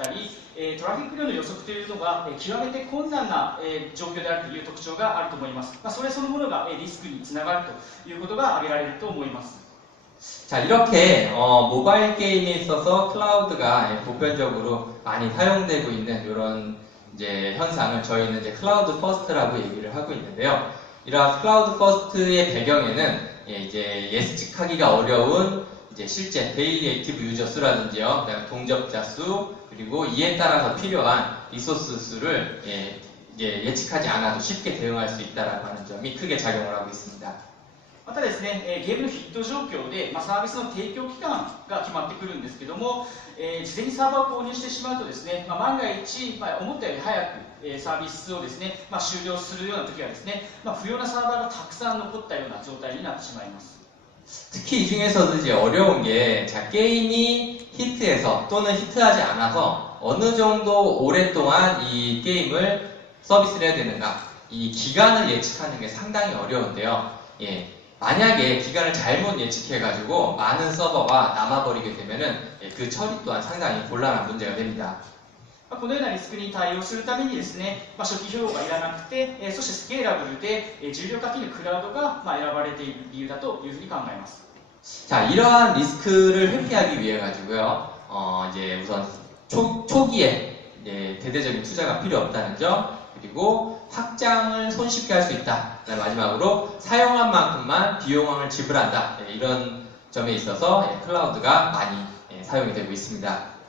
ったり、トラフィック量の予測というのが極めて困難な状況であるという特徴があると思います。それそのものがリスクにつながるということが挙げられると思います。 자, 이렇게 모바일 게임에 있어서 클라우드가 보편적으로 많이 사용되고 있는 이런 이제 현상을 저희는 이제 클라우드 퍼스트라고 얘기를 하고 있는데요. 이러한 클라우드 퍼스트의 배경에는 이제 예측하기가 어려운 이제 실제 데일리 액티브 유저 수라든지요, 동접자 수, 그리고 이에 따라서 필요한 리소스 수를 예측하지 않아도 쉽게 대응할 수 있다라고 하는 점이 크게 작용을 하고 있습니다. またですね、ゲームのヒット状況で、サービスの提供期間が決まってくるんですけども、事前にサーバーを購入してしまうとですね、万が一、思ったより早くサービスをですね、終了するような時はですね、不要なサーバーがたくさん残ったような状態になってしまいます。 특히 이 중에서도 이제 어려운 게, 자, 게임이 히트해서 또는 히트하지 않아서 어느 정도 오랫동안 이 게임을 서비스를 해야 되는가, 이 기간을 예측하는 게 상당히 어려운데요. 만약에 기간을 잘못 예측해가지고 많은 서버가 남아버리게 되면은 그 처리 또한 상당히 곤란한 문제가 됩니다. このようなリスクに対応するためにですね、初期費用がいらなくて、そしてスケーラブルで重量課金のクラウドが選ばれている理由だというふうに考えます。 자, 이러한 리스크를 회피하기 위해 가지고요, 이제 우선 초기에 대대적인 투자가 필요 없다는 점, 그리고 확장을 손쉽게 할 수 있다. 마지막으로 사용한 만큼만 비용을 지불한다. 이런 점에 있어서 클라우드가 많이 사용이 되고 있습니다.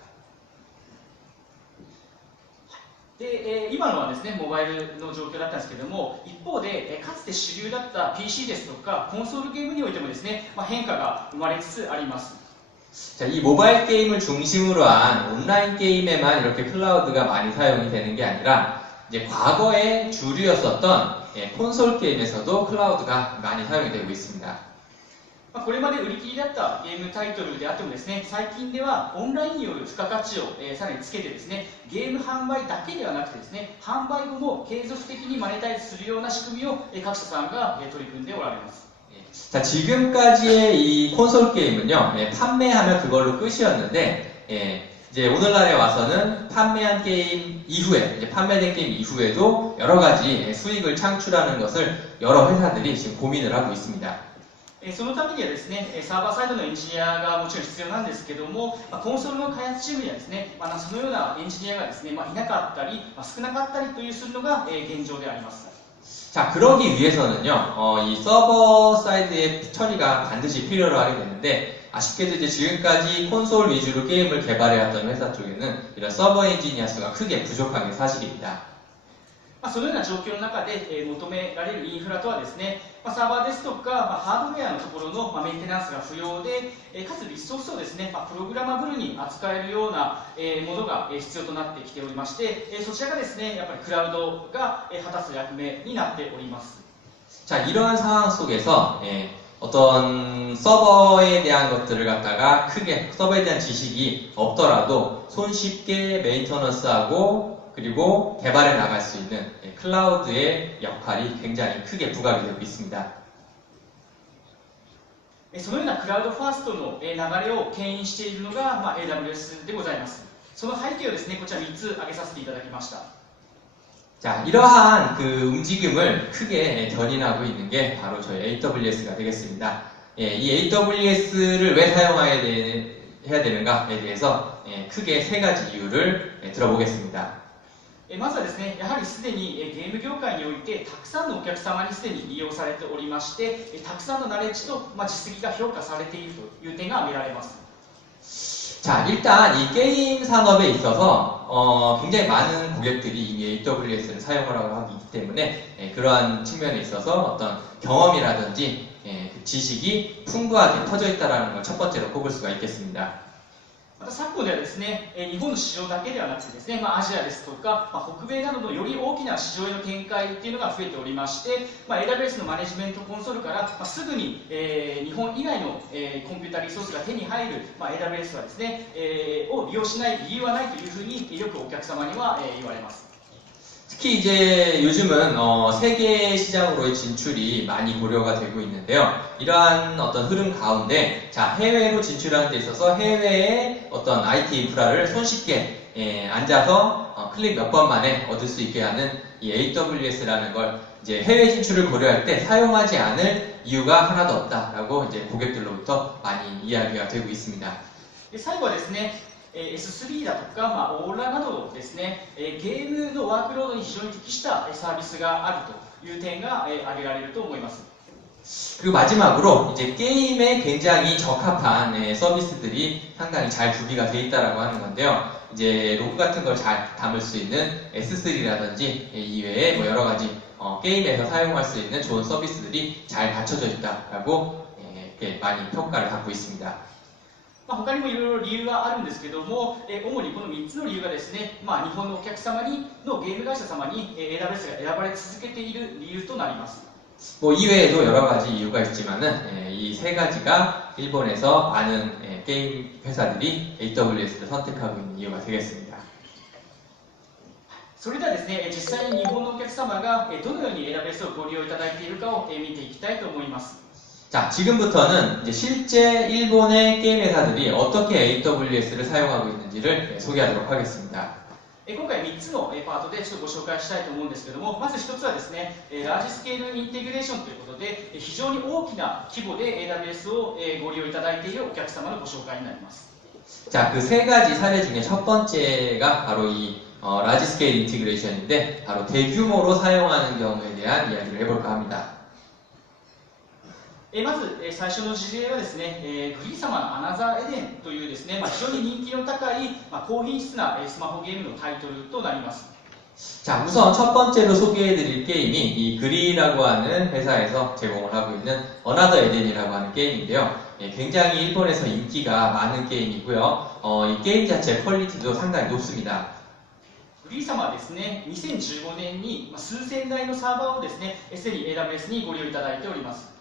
で今のはですね、モバイルの状況だったんですけども、一方でかつて主流だった PC ですとかコンソールゲームにおいてもですね、変化が生まれつつあります。 자, 이 모바일 게임을 중심으로 한 온라인 게임에만 이렇게 클라우드가 많이 사용이 되는 게 아니라 이제 과거에 주류였었던 콘솔 게임에서도 클라우드가 많이 사용이 되고 있습니다. これまで売り切りだったゲームタイトルであってもですね、最近ではオンラインによる付加価値をさらにつけてですね、ゲーム販売だけではなくてですね、販売後も継続的にマネタイズするような仕組みを各社さんが取り組んでおられます。 자, 지금까지의 이 콘솔 게임은요, 판매하면 그걸로 끝이었는데, 이제 오늘날에 와서는 판매한 게임 이후에, 이제 판매된 게임 이후에도 여러 가지 수익을 창출하는 것을 여러 회사들이 지금 고민을 하고 있습니다. そのためにはですね、サーバーサイドのエンジニアがもちろん必要なんですけども、コンソールの開発チームにはですね、そのようなエンジニアがですね、いなかったり、少なかったりというするのが現状であります。 자, 그러기 위해서는요, 이 서버 사이드의 처리가 반드시 필요로 하게 되는데, 아쉽게도 이제 지금까지 콘솔 위주로 게임을 개발해왔던 회사 쪽에는 이런 서버 엔지니어 수가 크게 부족한 게 사실입니다. そのような状況の中で求められるインフラとはですね、サーバーですとかハードウェアのところのメンテナンスが不要で、かつリソースをですね、プログラマブルに扱えるようなものが必要となってきておりまして、そちらがですね、やっぱりクラウドが果たす役目になっております。 자, 이러한 상황 속에서 어떤 서버에 대한 것들을 갖다가 크게 서버에 대한 지식이 없더라도 손쉽게 메인터넌스하고 그리고 개발해 나갈 수 있는 클라우드의 역할이 굉장히 크게 부각이 되고 있습니다. そのようなクラウドファーストの流れを牽引しているのがAWS でございます。その背景をですね、こちら3つ挙げさせていただきました。 자, 이러한 그 움직임을 크게 견인하고 있는 게 바로 저희 AWS가 되겠습니다. 이 AWS를 왜 해야 되는가에 대해서 크게 세 가지 이유를 들어보겠습니다. まずはですね、やはりすでにゲーム業界においてたくさんのお客様にすでに利用されておりまして、たくさんのナレッジと実績が評価されているという点が見られます。 자, 일단 이 게임 산업에 있어서 굉장히 많은 고객들이 이미 AWS를 사용을 하고 있기 때문에 그러한 측면에 있어서 어떤 경험이라든지 그 지식이 풍부하게 터져 있다는 걸 첫 번째로 꼽을 수가 있겠습니다. また昨今ではですね、日本の市場だけではなくてですね、アジアですとか、北米などのより大きな市場への展開っていうのが増えておりまして、AWS のマネジメントコンソールから、すぐに、日本以外の、コンピューターリソースが手に入る、AWS はですね、を利用しない理由はないというふうによくお客様には、言われます。 특히 이제 요즘은 세계 시장으로의 진출이 많이 고려가 되고 있는데요. 이러한 어떤 흐름 가운데 자, 해외로 진출하는 데 있어서 해외의 어떤 IT 인프라를 손쉽게 앉아서 클릭 몇 번 만에 얻을 수 있게 하는 이 AWS라는 걸 이제 해외 진출을 고려할 때 사용하지 않을 이유가 하나도 없다라고 이제 고객들로부터 많이 이야기가 되고 있습니다. で最後はですね、S3 だとか、オーロラなどですね、ゲームのワークロードに非常に適したサービスがあるという点が挙げられると思います。 그리고 마지막으로 이제 게임에 굉장히 적합한 서비스들이 상당히 잘 구비가 되어 있다라고 하는 건데요. 이제 로그 같은 걸 잘 담을 수 있는 S3라든지 이외에 뭐 여러 가지 게임에서 사용할 수 있는 좋은 서비스들이 잘 갖춰져 있다라고 이렇게 많이 평가를 받고 있습니다. 他にもいろいろ理由があるんですけども、主にこの3つの理由がですね、日本のお客様のゲーム会社様に AWS が選ばれ続けている理由となります。 뭐 이외에도 여러 가지 이유가 있지만은 이 세 가지가 일본에서 많은 게임 회사들이 AWS를 선택하고 있는 이유가 되겠습니다. それではですね、実際に日本のお客様がどのように AWS をご利用いただいているかを見ていきたいと思います。 자, 지금부터는 이제 실제 일본의 게임 회사들이 어떻게 AWS를 사용하고 있는지를 소개하도록 하겠습니다. 今回3つのパートでちょっとご紹介したいと思うんですけども、まず1つはですね、ラージスケールインテグレーションということで、非常に大きな規模で AWS をご利用いただいているお客様のご紹介になります。 자, 그 세 가지 사례 중에 첫 번째가 바로 이 라지 스케일 인티그레이션인데 바로 대규모로 사용하는 경우에 대한 이야기를 해볼까 합니다. まず最初の事例はですね、グリー様のアナザーエデンというですね、非常に人気の高い高品質なスマホゲームのタイトルとなります。 자, 우선 첫 번째로 소개해드릴 게임이 이 그리라고 하는 회사에서 제공을 하고 있는 어나더 에덴이라고 하는 게임인데요. 굉장히 일본에서 인기가 많은 게임이고요. 이 게임 자체 퀄리티도 상당히 높습니다. グリー様はですね、2015年に数千台のサーバーをですね、すでに AWS にご利用いただいております。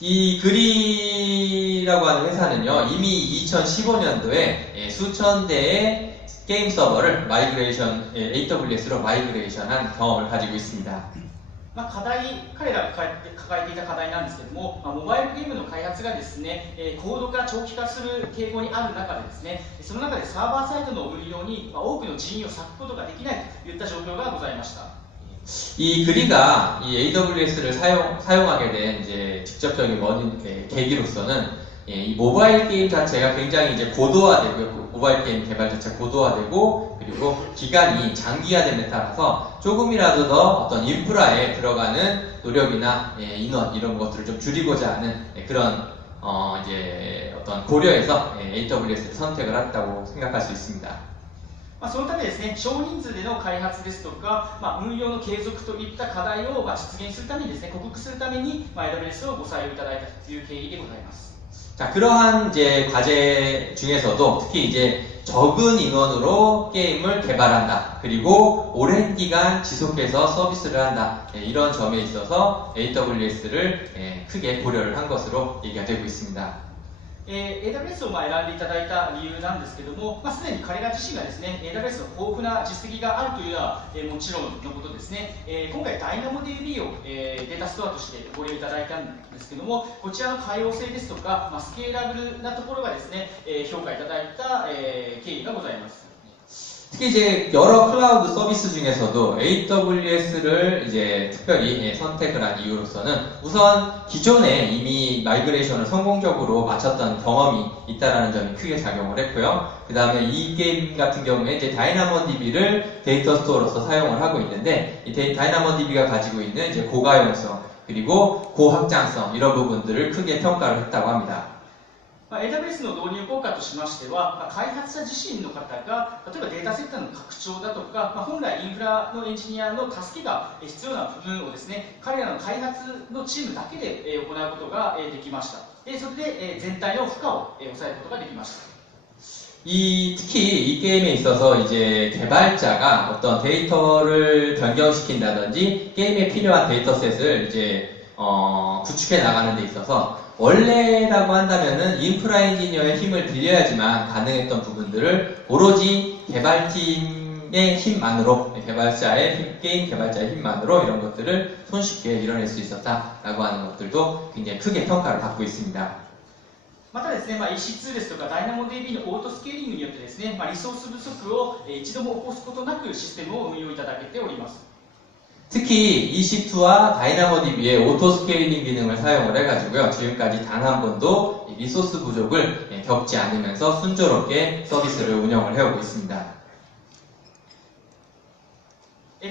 이 그리라고 하는 회사는요, 이미 2015년도에 수천 대의 게임 서버를 AWS로 마이그레이션한 경험을 가지고 있습니다. 彼らが抱えていた課題なんですけども、モバイルゲームの開発がですね、高度化、長期化する傾向にある中でですね、その中でサーバーサイトの運用に多くの人員を割くことができないといった状況がございました。 이 그리가 이 AWS를 사용하게 된 이제 직접적인 계기로서는 이 모바일 게임 자체가 굉장히 이제 고도화되고 모바일 게임 개발 자체가 고도화되고 그리고 기간이 장기화됨에 따라서 조금이라도 더 어떤 인프라에 들어가는 노력이나 인원 이런 것들을 좀 줄이고자 하는 그런 이제 어떤 고려해서 AWS를 선택을 했다고 생각할 수 있습니다. そのためですね、少人数での開発ですとか、運用の継続といった課題を実現するためにですね、克服するために AWS をご採用いただいたという経緯でございます。 자, 그러한 이제 과제 중에서도 특히 이제 적은 인원으로 게임을 개발한다. 그리고 오랜 기간 지속해서 서비스를 한다. 이런 점에 있어서 AWS를 크게 고려를 한 것으로 얘기가 되고 있습니다. AWS を選んでいただいた理由なんですけども、すでに彼ら自身がですね、AWS の豊富な実績があるというのはもちろんのことですね、今回 DynamoDB をデータストアとしてご利用いただいたんですけども、こちらの可用性ですとか、スケーラブルなところがですね、評価いただいた経緯がございます。 특히 이제 여러 클라우드 서비스 중에서도 AWS를 이제 특별히 선택을 한 이유로서는 우선 기존에 이미 마이그레이션을 성공적으로 마쳤던 경험이 있다라는 점이 크게 작용을 했고요. 그 다음에 이 게임 같은 경우에 이제 다이나모DB를 데이터 스토어로서 사용을 하고 있는데 이 다이나모DB가 가지고 있는 이제 고가용성 그리고 고확장성 이런 부분들을 크게 평가를 했다고 합니다. AWS の導入効果としましては、開発者自身の方が例えばデータセッターの拡張だとか、本来インフラのエンジニアの助けが必要な部分をですね、彼らの開発のチームだけで行うことができました。それで全体の負荷を抑えることができました。 특히 이 게임에 있어서 이제 개발자가 어떤 데이터를 변경시킨다든지 게임에 필요한 데이터셋을 이제 구축해 나가는 데 있어서 원래라고 한다면은 인프라 엔지니어의 힘을 빌려야지만 가능했던 부분들을 오로지 개발팀의 힘만으로 게임 개발자의 힘만으로 이런 것들을 손쉽게 이뤄낼 수 있었다라고 하는 것들도 굉장히 크게 평가를 받고 있습니다. またですね、EC2 ですとか DynamoDB のオートスケーリングによってですね、リソース不足を一度も起こすことなくシステムを運用いただけております。 특히 EC2와 DynamoDB의 오토 스케일링 기능을 사용을 해가지고요. 지금까지 단 한 번도 리소스 부족을 겪지 않으면서 순조롭게 서비스를 운영을 해오고 있습니다.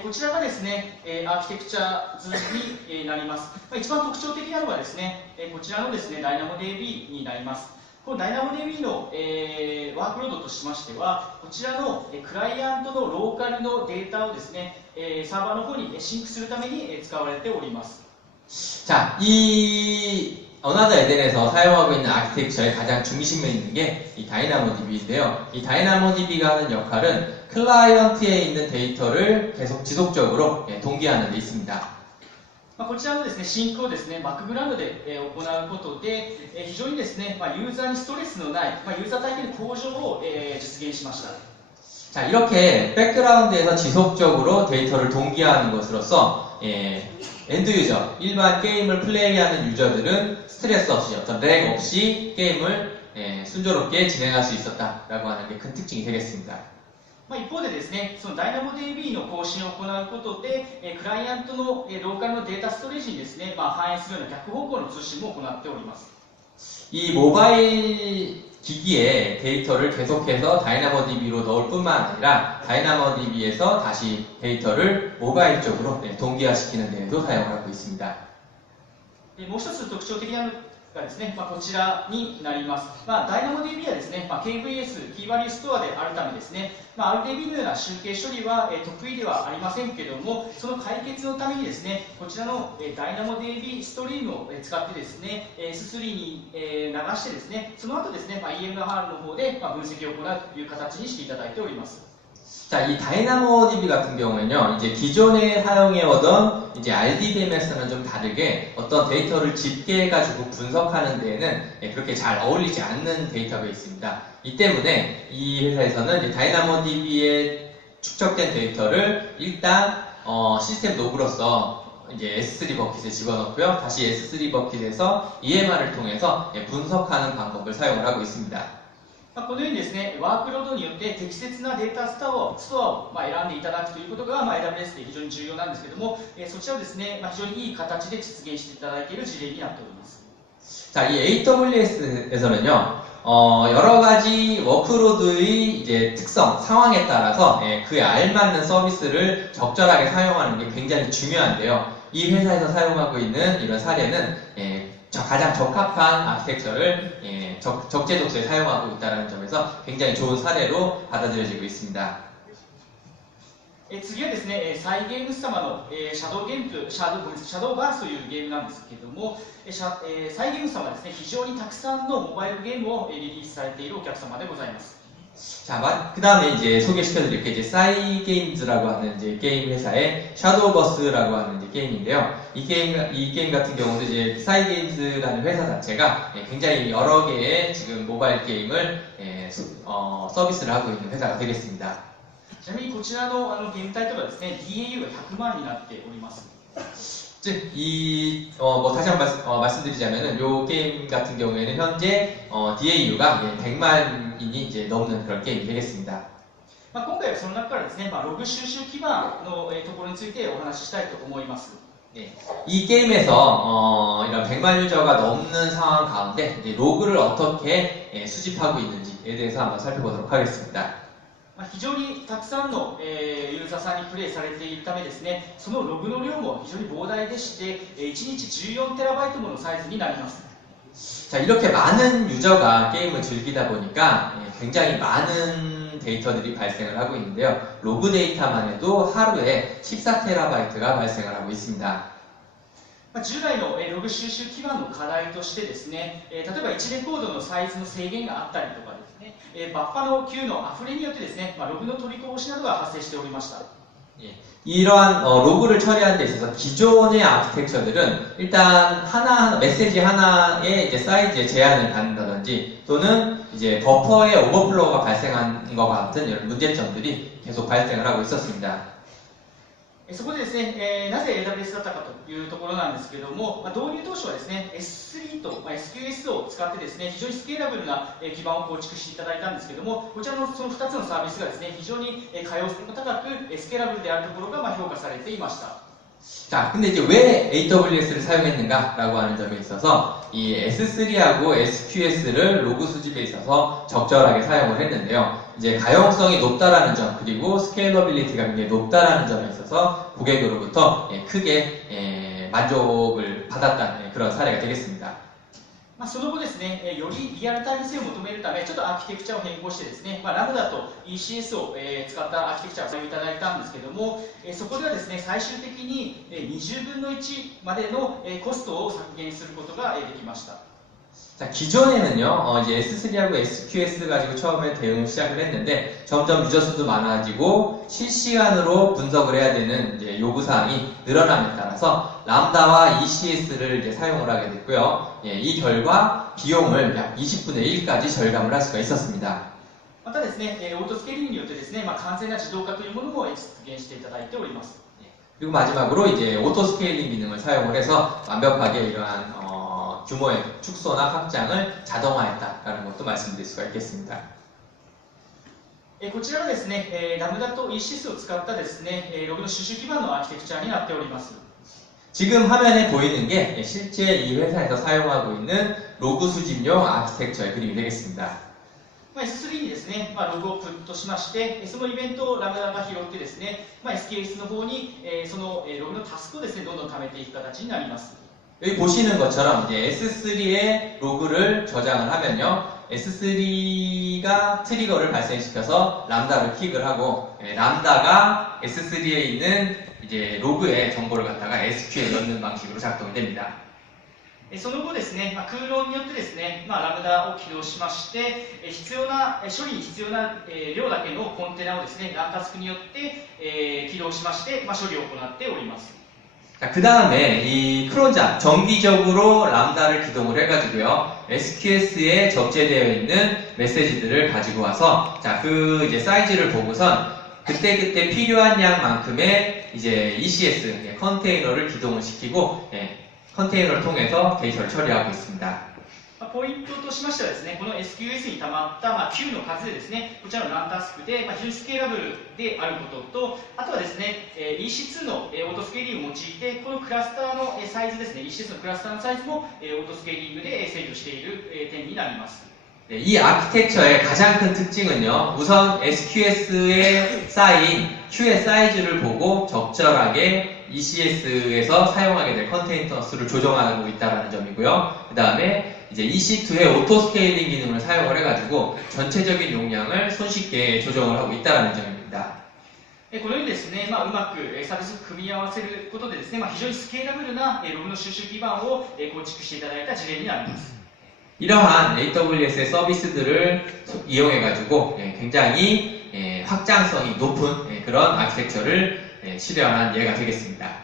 こちらがですね、アーキテクチャ図になります。一番特徴的なのはですね、こちらのですね、DynamoDB になります。この DynamoDB の、ワークロードとしましては、こちらのクライアントのローカルのデータをですね、サーバーの方にシンクするために使われております。 자, 이 어나더 에덴에서 사용하고 있는 아키텍처의 가장 중심에 있는 게 이 DynamoDB인데요. 이 DynamoDB가 하는 역할은 클라이언트에 있는 데이터를 계속 지속적으로 동기화하는 데 있습니다. こちらのですね、シンクをですね、バックグラウンドで行うことで、非常にですね、ユーザーにストレスのない、ユーザー体験の向上を実現しました。 자, 이렇게 백그라운드에서 지속적으로 데이터를 동기화하는 것으로써 엔드 유저, 일반 게임을 플레이하는 유저들은 스트레스 없이 어떤 렉 없이 게임을 순조롭게 진행할 수 있었다라고 하는 게 큰 특징이 되겠습니다. 一方でですね、その DynamoDB の更新を行うことで、クライアントのローカルのデータストレージにですね、反映するような逆方向の通信も行っております。 이 모바일 기기에 데이터를 계속해서 DynamoDB로 넣을 뿐만 아니라 DynamoDB에서 다시 데이터를 모바일 쪽으로 동기화시키는 데에도 사용을 하고 있습니다. もう一つ特徴的なのがですね、こちらになります。DynamoDB はですね、KVS、キーバリューストアであるためですね、RDB のような集計処理は得意ではありませんけれども、その解決のためにですね、こちらの DynamoDB ストリームを使ってですね、S3 に流してですね、その後ですね、EMR の方で分析を行うという形にしていただいております。 자, 이 DynamoDB 같은 경우에는요, 이제 기존에 사용해오던 이제 RDBMS는 좀 다르게 어떤 데이터를 집계해가지고 분석하는 데에는 그렇게 잘 어울리지 않는 데이터베이스입니다. 이 때문에 이 회사에서는 이제 DynamoDB에 축적된 데이터를 일단 시스템 로그로서 이제 S3 버킷에 집어넣고요, 다시 S3 버킷에서 EMR을 통해서 분석하는 방법을 사용을 하고 있습니다. このようにですね、ワークロードによって適切なデータストアを選んでいただくということが、AWS で非常に重要なんですけれども、そちらをですね、非常にいい形で実現していただいている事例になっております。 자, 이 AWS에서는요, 여러 가지 워크로드의 이제 특성, 상황에 따라서 그에 알맞는 서비스를 적절하게 사용하는 게 굉장히 중요한데요. 이 회사에서 사용하고 있는 이런 사례는 가장 적합한 아키텍처를 적재적소에 사용하고 있다는 점에서 굉장히 좋은 사례로 받아들여지고 있습니다. 次はですね、サイゲームス様のシャドウバースというゲームなんですけれども、サイゲームス様はですね、非常にたくさんのモバイルゲームをリリースされているお客様でございます。 자, 그 다음에 이제 소개시켜드릴 게 이제 싸이게임즈라고 하는 이제 게임 회사의 샤도우버스라고 하는 이제 게임인데요. 이 게임 같은 경우도 이제 싸이게임즈라는 회사 자체가 굉장히 여러 개의 지금 모바일 게임을 서비스를 하고 있는 회사가 되겠습니다. ちなみにこちらのゲームタイトルはですね、DAU が100万になっております。 즉, 다시 한번 말씀드리자면은, 요 게임 같은 경우에는 현재, DAU가 100만인이 이제 넘는 그런 게임이 되겠습니다. 今回はその中からですね、ログ収集基盤のところについてお話ししたいと思います。 네. 이 게임에서, 이런 100만 유저가 넘는 상황 가운데, 이제 로그를 어떻게 수집하고 있는지에 대해서 한번 살펴보도록 하겠습니다. 非常にたくさんのユーザーさんにプレイされているためですね、そのログの量も非常に膨大でして、1日 14TB ものサイズになります。 자, 이렇게 많은 유저가 게임을 즐기다 보니까 굉장히 많은 데이터들이 발생을 하고 있는데요. 로그 데이터만 해도 하루에 14TB가 발생을 하고 있습니다. 従来のログ収集基盤の課題としてですね、例えば1レコードのサイズの制限があったりとかですね、バッファの Q の溢れによってですね、ログの取りこぼしなどが発生しておりました。 이러한 로그를 처리하는 데 있어서 기존의 아키텍처들은 일단 메시지 하나의 이제 사이즈에 제한을 받는다든지 또는 이제 버퍼의 오버플로우가 발생한 것 같은 이런 문제점들이 계속 발생을 하고 있었습니다. そこでですね、なぜ AWS だったかというところなんですけれども、導入当初はですね、S3 と SQS を使ってですね、非常にスケーラブルな基盤を構築していただいたんですけれども、こちらのその2つのサービスがですね、非常に可用性も高く、スケーラブルであるところが評価されていました。 자, 근데 이제 왜 AWS를 사용했는가라고 하는 점에 있어서 이 S3하고 SQS를 로그 수집에 있어서 적절하게 사용을 했는데요. 이제 가용성이 높다라는 점 그리고 스케일러빌리티가 굉장히 높다라는 점에 있어서 고객으로부터 크게 만족을 받았다는 그런 사례가 되겠습니다. その後ですね、よりリアルタイム性を求めるため、ちょっとアーキテクチャを変更してですね、ラムダと ECS を使ったアーキテクチャを採用いただいたんですけども、そこではですね、最終的に20分の1までのコストを削減することができました。 자, 기존에는요, 이제 S3하고 SQS 가지고 처음에 대응을 시작을 했는데, 점점 유저 수도 많아지고, 실시간으로 분석을 해야 되는 이제 요구사항이 늘어남에 따라서, 람다와 ECS를 이제 사용을 하게 됐고요. 예, 이 결과, 비용을 약 20분의 1까지 절감을 할 수가 있었습니다. またですね、オートスケーリングによってですね、完全な自動化というものも実現していただいております。 그리고 마지막으로 이제 오토 스케일링 기능을 사용을 해서 완벽하게 이러한 규모의 축소나 확장을 자동화했다라는 것도 말씀드릴 수가 있겠습니다. こちらはですね、ラムダと ECS を使ったですね、ログの収集基盤のアーキテクチャになっております。 지금 화면에 보이는 게 실제 이 회사에서 사용하고 있는 로그 수집용 아키텍처의 그림이 되겠습니다. S3 にですね、ログをプットしまして、そのイベントをラムダが拾ってですね、SQS の方にそのログのタスクをですね、どんどん貯めていく形になります。 여기 보시는 것처럼 이제 S3에 로그를 저장을 하면요, S3가 트리거를 발생시켜서 람다를 킥을 하고, 람다가 S3에 있는 이제 로그의 정보를 갖다가 SQ에 넣는 방식으로 작동이 됩니다. その後ですね、空論によってですね、ラムダを起動しまして、必要な処理に必要な量だけのコンテナをですね、ランタスクによって起動しまして、処理を行っております。 자, 그 다음에 이 크론자 정기적으로 람다를 기동을 해가지고요, SQS에 적재되어 있는 메시지들을 가지고 와서, 자, 그 이제 사이즈를 보고선 그때그때 필요한 양만큼의 이제 ECS 컨테이너를 기동을 시키고, 컨테이너를 통해서 데이터를 처리하고 있습니다. ポイントとしましてはですね、この SQS に溜まった、Q の数でですね、こちらのランタスクで、非常にスケーラブルであることと、あとはですね、EC2 のオートスケーリングを用いて、このクラスターのサイズですね、EC2 のクラスターのサイズもオートスケーリングで制御している点になります。 이 아키텍처의 가장 큰 특징은요, 우선 SQS에 쌓인 Q의 사이즈를 보고 적절하게 ECS에서 사용하게 될 컨테이너 수를 조정하고 있다는 점이고요. 그 다음에 이제 EC2의 오토 스케일링 기능을 사용을 해가지고 전체적인 용량을 손쉽게 조정을 하고 있다는 점입니다. このようにですね、うまくサービスを組み合わせることでですね、非常にスケーラブルなログの収集基盤を構築していただいた事例になります。 이러한 AWS의 서비스들을 이용해가지고 굉장히 확장성이 높은 그런 아키텍처를 실현한 예가 되겠습니다.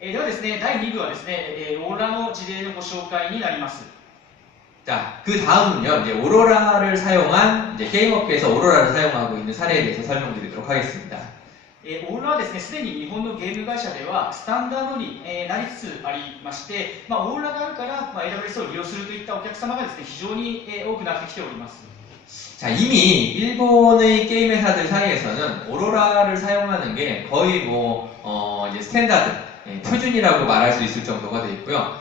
ではですね、第2部はですね、オーロラの事例のご紹介になります。 자, 그 다음은요, 이제 오로라를 사용한, 이제 게임업계에서 오로라를 사용하고 있는 사례에 대해서 설명드리도록 하겠습니다. オーロラはですね、すでに日本のゲーム会社ではスタンダードになりつつありまして、オーロラがあるから、AWS を利用するといったお客様がですね、非常に多くなってきております。 자, 이미 일본의 게임 회사들 사이에서는 오로라를 사용하는 게 거의 이제 스탠다드, 표준이라고 말할 수 있을 정도가 되어 있고요.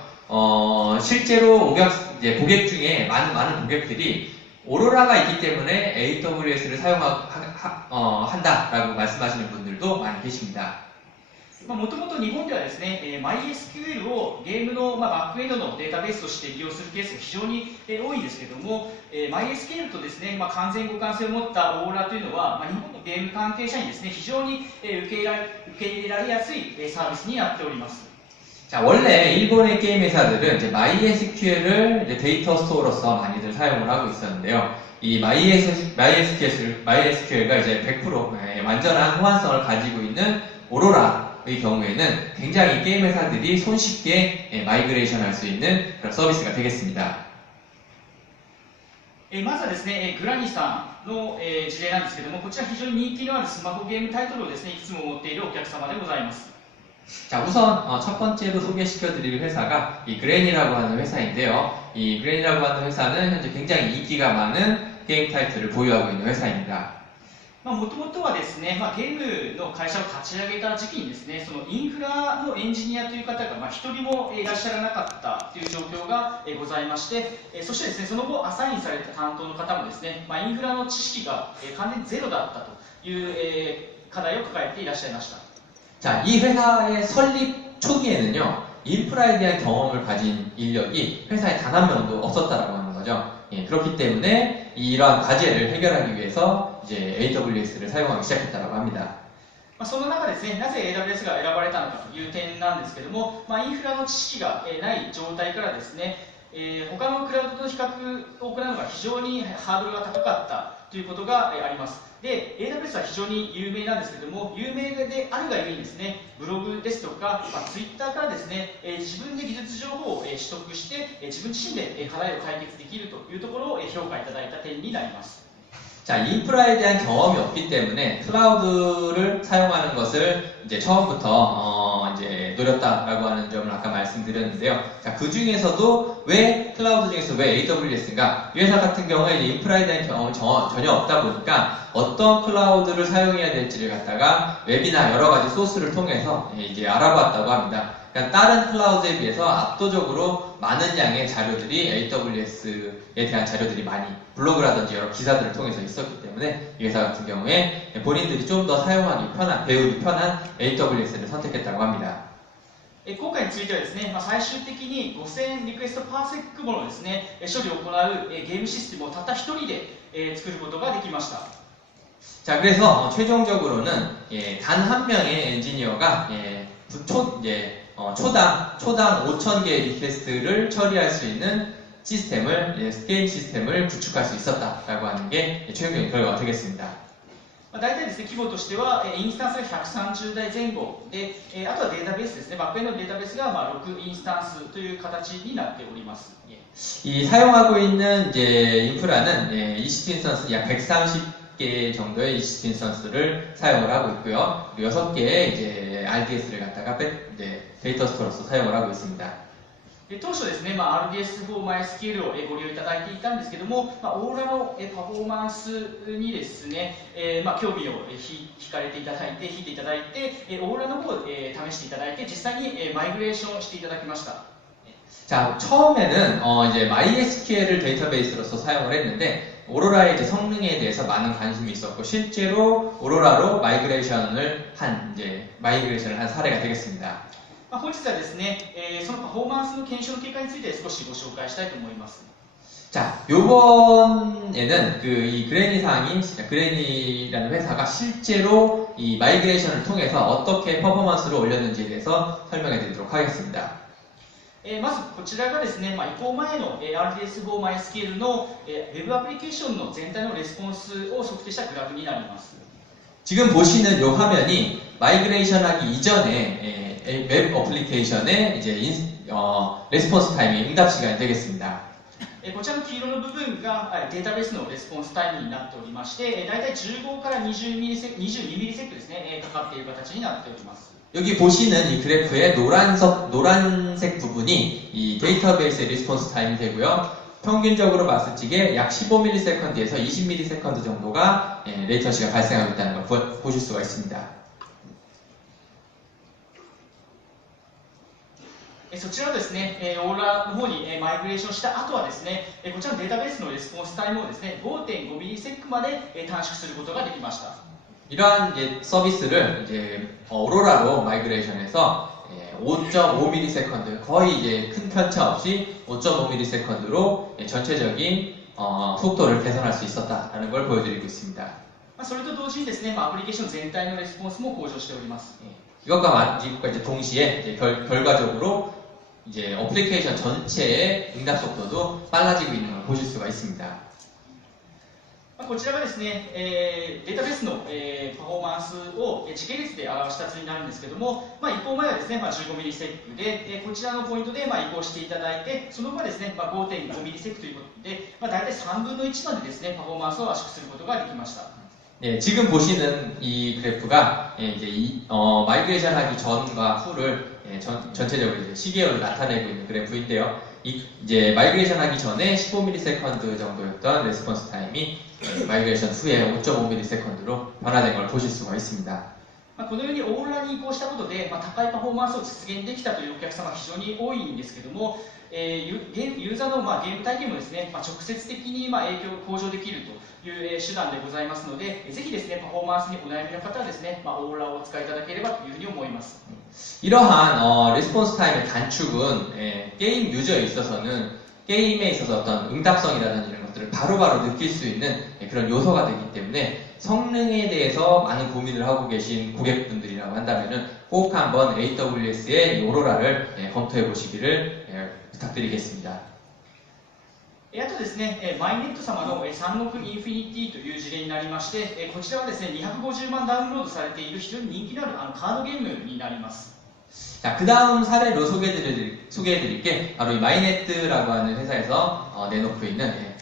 실제로 이제 고객 중에 많은 고객들이 오로라가 있기 때문에 AWS를 한다라고 말씀하시는 분들도 많이 계십니다. もともと日本ではですね、MySQL をゲームのバックエンドのデータベースとして利用するケースが非常に多いんですけれども、MySQL とですね、完全互換性を持ったオーロラというのは、日本のゲーム関係者にですね、非常に受け入れられやすいサービスになっております。 자, 원래 일본의 게임 회사들은 이제 MySQL을 이제 데이터 스토어로서 많이들 사용을 하고 있었는데요. 이 MySQL과 이제 100% 완전한 호환성을 가지고 있는 오로라의 경우에는 굉장히 게임 회사들이 손쉽게 마이그레이션 할 수 있는 그런 서비스가 되겠습니다. まずはですね、グラニーさんの、事例なんですけども、こちら非常に人気のあるスマホゲームタイトルをですね、いくつも持っているお客様でございます。 자, 우선 첫 번째로 소개시켜드릴 회사가 이 그랜이라고 하는 회사인데요. 이 그랜이라고 하는 회사는 현재 굉장히 인기가 많은 게임 타이틀을 보유하고 있는 회사입니다. もともとはですね、ゲームの会社を立ち上げた時期にですね、そのインフラのエンジニアという方が一人もいらっしゃらなかったという状況がございまして、そしてですね、その後アサインされた担当の方もですね、インフラの知識が完全にゼロだったという課題を抱えていらっしゃいました。 자, 이 회사의 설립 초기에는요, 인프라에 대한 경험을 가진 인력이 회사에 단 한 명도 없었다라고 하는 거죠. 예, 그렇기 때문에 이러한 과제를 해결하기 위해서 이제 AWS를 사용하기 시작했다고 합니다. その中ですね、なぜ AWS が選ばれたのかという点なんですけども、インフラの知識がない状態からですね、他のクラウドと比較を行うのが非常にハードルが高かったということがあります。で、AWS は非常に有名なんですけども、有名であるがゆえにですね、ブログですとか、Twitter からですね、自分で技術情報を取得して、自分自身で課題を解決できるというところを評価いただいた点になります。 자, 인프라에 대한 경험이 없기 때문에 클라우드를 사용하는 것을 이제 처음부터 이제 노렸다라고 하는 점을 아까 말씀드렸는데요. 자, 그 중에서도 왜 클라우드 중에서 왜 AWS인가? 이 회사 같은 경우에 이제 인프라에 대한 경험이 전혀 없다 보니까 어떤 클라우드를 사용해야 될지를 갖다가 웹이나 여러 가지 소스를 통해서 이제 알아봤다고 합니다. 그러니까 다른 클라우드에 비해서 압도적으로 많은 양의 자료들이 AWS에 대한 자료들이 많이 블로그라든지 여러 기사들을 통해서 있었기 때문에 이 회사 같은 경우에 본인들이 좀 더 사용하기 편한, 배우기 편한 AWS를 선택했다고 합니다. 今回についてはですね、最終的に5000リクエストパーセックものですね、処理を行うゲームシステムをたった一人で作ることができました。 자, 그래서 최종적으로는 단 한 명의 엔지니어가 초당 5,000개의 리퀘스트를 처리할 수 있는 시스템을, 게임 시스템을 구축할 수 있었다라고 하는 게 최종적인 결과가 되겠습니다. 大体ですね、規模としてはインスタンスが130台前後で、あとはデータベースですね、バックエンドのデータベースが6インスタンスという形になっております。 이 사용하고 있는 이제 인프라는 EC2 인스턴스 약 130개 정도의 EC2 인스턴스를 사용을 하고 있고요. 그리고 6개의 이제 RDS를 갖다가 데이터 스토어로서 사용을 하고 있습니다. 当初ですね、RDS 4 MySQL をご利用いただいていたんですけども、オーロラのパフォーマンスにですね、興味を引かれていただいて、引いていただいて、オーロラの方を試していただいて、実際にマイグレーションしていただきました。 자, 처음에는 이제 MySQL을 데이터베이스로서 사용을 했는데 오로라의 이제 성능에 대해서 많은 관심이 있었고 실제로 오로라로 마이그레이션을 한 사례가 되겠습니다. 本日はですね、そのパフォーマンスの検証の結果について少しご紹介したいと思います。 자, 요번에는 이 그레니라는 회사가 실제로 이 마이그레이션을 통해서 어떻게 퍼포먼스를 올렸는지에 대해서 설명해 드리도록 하겠습니다. まずこちらがですね、移行前の RDS4 MySQL の Web アプリケーションの全体のレスポンスを測定したグラフになります。 지금 보시는 요 화면이 마이그레이션 하기 이전에 웹 어플리케이션의 이제 레스폰스 타임이 응답 시간이 되겠습니다. こちらの黄色の部分がデータベースのレスポンスタイムになっておりまして、大体15から22ミリセックですね、かかっている形になっております。 여기 보시는 이 그래프의 노란색 부분이 이 데이터베이스의 리스폰스 타임이 되고요. 평균적으로 봤을 적에 약 15ms에서 20ms 정도가 레이턴시가 발생하고 있다는 걸 보실 수가 있습니다. そちらですね、オーロラの方にマイグレーションした後はですね、こちらのデータベースのレスポンスタイムをですね、5.5 ミリセックまで短縮することができました。 이러한 이제 서비스를 이제 오로라로 마이그레이션해서 5.5ms 거의 이제 큰 편차 없이 5.5ms로 전체적인 속도를 개선할 수 있었다라는 걸 보여드리고 있습니다. それと同時にですね、アプリケーション全体のレスポンスも向上しております。 이것과 이제 동시에 이제 결과적으로 이제 어플리케이션 전체의 응답 속도도 빨라지고 있는 걸 보실 수가 있습니다. こちらがですね、データベースの、パフォーマンスを時系列で表した図になるんですけども、移行前はですね、15ミリセックで、こちらのポイントで、移行していただいて、その後はですね、5.5ミリセックということで、大体3分の1までですね、パフォーマンスを圧縮することができました。 네, 지금 보시는 이 그래프가 이제 마이그레이션 하기 전과 후를 전체적으로 이제 시계열로 나타내고 있는 그래프인데요. 이제 마이그레이션 하기 전에 15ms 정도였던 레스폰스 타임이 마이그레이션 후에 5.5ms로 변화된 걸 보실 수가 있습니다. このようにオーロラに移行したことで、高いパフォーマンスを実現できたというお客様が非常に多いんですけども、ユーザーのゲーム体験もですね、直接的に影響を向上できるという手段でございますので、ぜひですね、パフォーマンスにお悩みの方はですね、オーロラをお使いいただければというふうに思います。 이러한 레스폰스 타임의 단축은 게임 유저에 있어서는 게임에 있어서 어떤 응답성이라든지 이런 것들을 바로바로 느낄 수 있는 그런 요소가 되기 때문에 성능에 대해서 많은 고민을 하고 계신 고객분들이라고 한다면은 꼭 한번 AWS의 오로라를 검토해 보시기를 부탁드리겠습니다. あとですね、マイネット様の三国インフィニティという事例になりまして、こちらはですね、250万ダウンロードされている非常に人気のあるカードゲームになります。 자, 그 다음 사례로 소개해드릴 게 바로 이 마이네트라고 하는 회사에서 내놓고 있는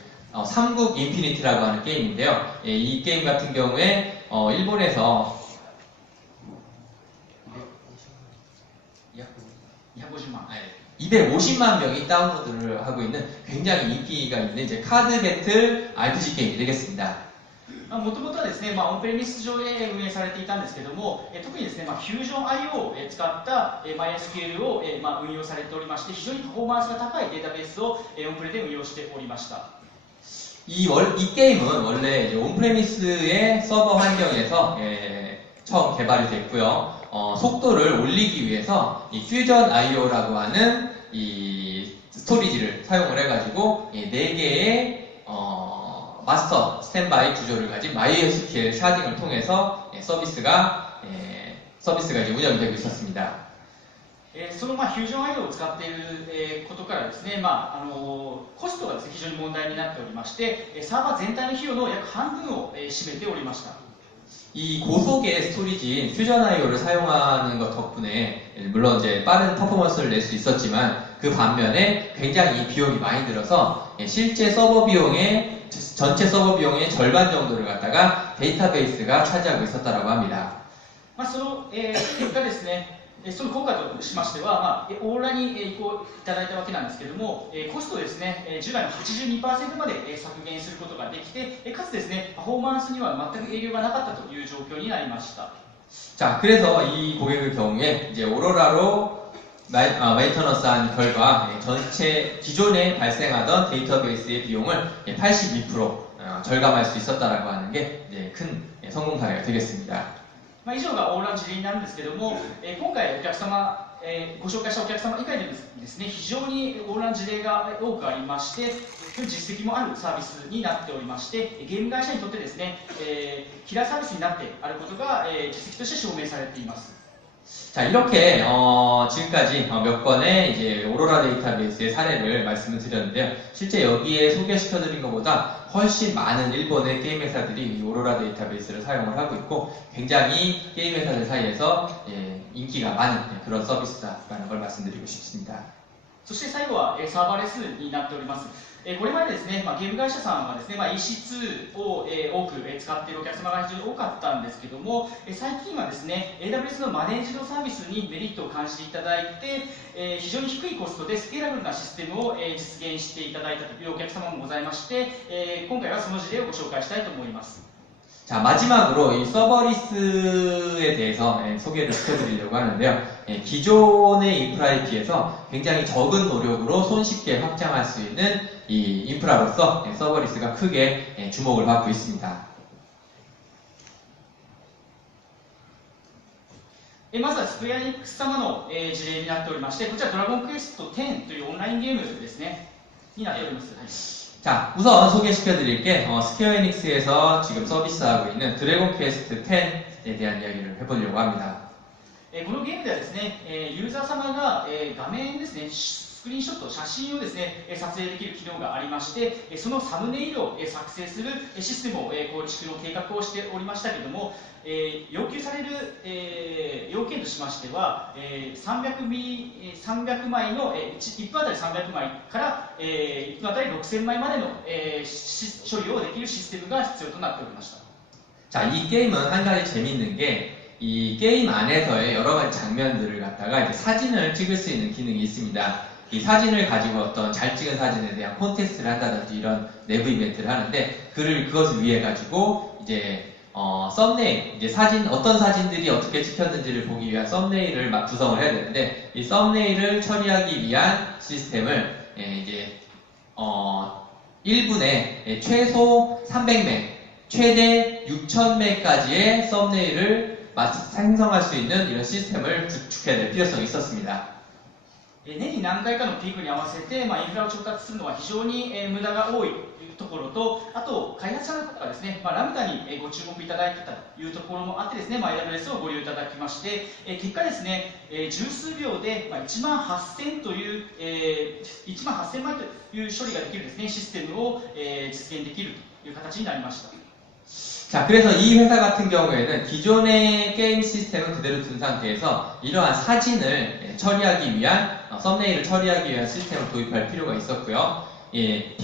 삼국 인피니티라고 하는 게임인데요. 이 게임 같은 경우에 일본에서 250만 명이 다운로드를 하고 있는 굉장히 인기가 있는 이제 카드 배틀 RPG 게임이 되겠습니다. もともとはですね、オンプレミス上で運営されていたんですけども、特にですね、フュージョン IO を使った MySQL を運用されておりまして、非常にパフォーマンスが高いデータベースをオンプレで運用しておりました。 이 게임은 원래 이제 온프레미스의 서버 환경에서 처음 개발이 됐고요. 속도를 올리기 위해서 이 퓨전 IO라고 하는 이 스토리지를 사용을 해가지고 4개의 마스터 스탠바이 구조를 가진 MySQL 샤딩을 통해서 서비스가 이제 운영이 되고 있었습니다. そのフュージョン IO を使っていることからですね、コストがですね、非常に問題になっておりまして、サーバー全体の費用の約半分を占めておりました。 이 고속의 스토리지인 퓨전 IO를 사용하는 것 덕분에 물론 이제 빠른 퍼포먼스를 낼 수 있었지만 그 반면에 굉장히 비용이 많이 들어서 실제 서버 비용의 전체 서버 비용의 절반 정도를 갖다가 데이터베이스가 차지하고 있었다라고 합니다. その結果ですね、その効果としましては、オーロラに移行いただいたわけなんですけれども、コストをですね、従来の 82% まで削減することができて、かつですね、パフォーマンスには全く影響がなかったという状況になりました。 자, 그래서 이 고객의 경우에 이제 오로라로 메인터넌스한 결과 전체 기존에 발생하던 데이터베이스의 비용을 82% 절감할 수 있었다라고 하는 게 이제 큰 성공 사례가 되겠습니다. 以上がオーロラの事例になるんですけども、今回お客様、ご紹介したお客様以外でですね、非常にオーロラの事例が多くありまして、実績もあるサービスになっておりまして、ゲーム会社にとってですね、キラーサービスになってあることが実績として証明されています。 자, 이렇게 지금까지 몇 건의 이제 오로라 데이터베이스의 사례를 말씀을 드렸는데요. 실제 여기에 소개시켜드린 것보다 훨씬 많은 일본의 게임 회사들이 이 오로라 데이터베이스를 사용을 하고 있고 굉장히 게임 회사들 사이에서 인기가 많은 그런 서비스다라는 걸 말씀드리고 싶습니다. そして最後はサーバーレスになっております。これまでですね、ゲーム会社さんはですね、EC2 を多く使っているお客様が非常に多かったんですけども、最近はですね、AWS のマネージドサービスにメリットを感じていただいて、非常に低いコストでスケーラブルなシステムを実現していただいたというお客様もございまして、今回はその事例をご紹介したいと思います。 자, 마지막으로 이 서버리스에 대해서 소개를 시켜드리려고 하는데요. 기존의 인프라에 비해서 굉장히 적은 노력으로 손쉽게 확장할 수 있는 이 인프라로서 서버리스가 크게 주목을 받고 있습니다. まずはスクエアエニックス様の事例になっておりまして、こちらドラゴンクエスト10というオンラインゲームですね、になっております。 자, 우선 소개시켜드릴 게 스퀘어 에닉스에서 지금 서비스하고 있는 드래곤 퀘스트 10에 대한 이야기를 해보려고 합니다. このゲームではですね、ユーザー様が画面ですね、ススクリーンショット、写真をですね、撮影できる機能がありまして、そのサムネイルを作成するシステムを構築の計画をしておりましたけれども、要求される要件としましては、300枚の1分あたり300枚から1分あたり6000枚までの処理をできるシステムが必要となっておりました。 자, 이 게임은 한 가지 재밌는 게 이 게임 안에서의 여러 가지 장면들을 갖다가 이제 사진을 찍을 수 있는 기능이 있습니다. 이 사진을 가지고 어떤 잘 찍은 사진에 대한 콘테스트를 한다든지 이런 내부 이벤트를 하는데 그것을 위해 가지고 이제 썸네일, 이제 어떤 사진들이 어떻게 찍혔는지를 보기 위한 썸네일을 막 구성을 해야 되는데 이 썸네일을 처리하기 위한 시스템을 이제 1분에 최소 300매, 최대 6000매까지의 썸네일을 생성할 수 있는 이런 시스템을 구축해야 될 필요성이 있었습니다. 年に何回かのピークに合わせて、インフラを調達するのは非常に無駄が多いところと、あと開発者の方がですね、ラムダにご注目いただいていたというところもあってですね、AWS をご利用いただきまして、結果ですね、十数秒で1万8000という1万8000枚という処理ができるですね、システムを実現できるという形になりました。 자, 그래서 이 회사 같은 경우에는 기존의 게임 시스템을 그대로 둔 상태에서 이러한 사진을 처리하기 위한, 썸네일을 처리하기 위한 시스템을 도입할 필요가 있었고요. 예,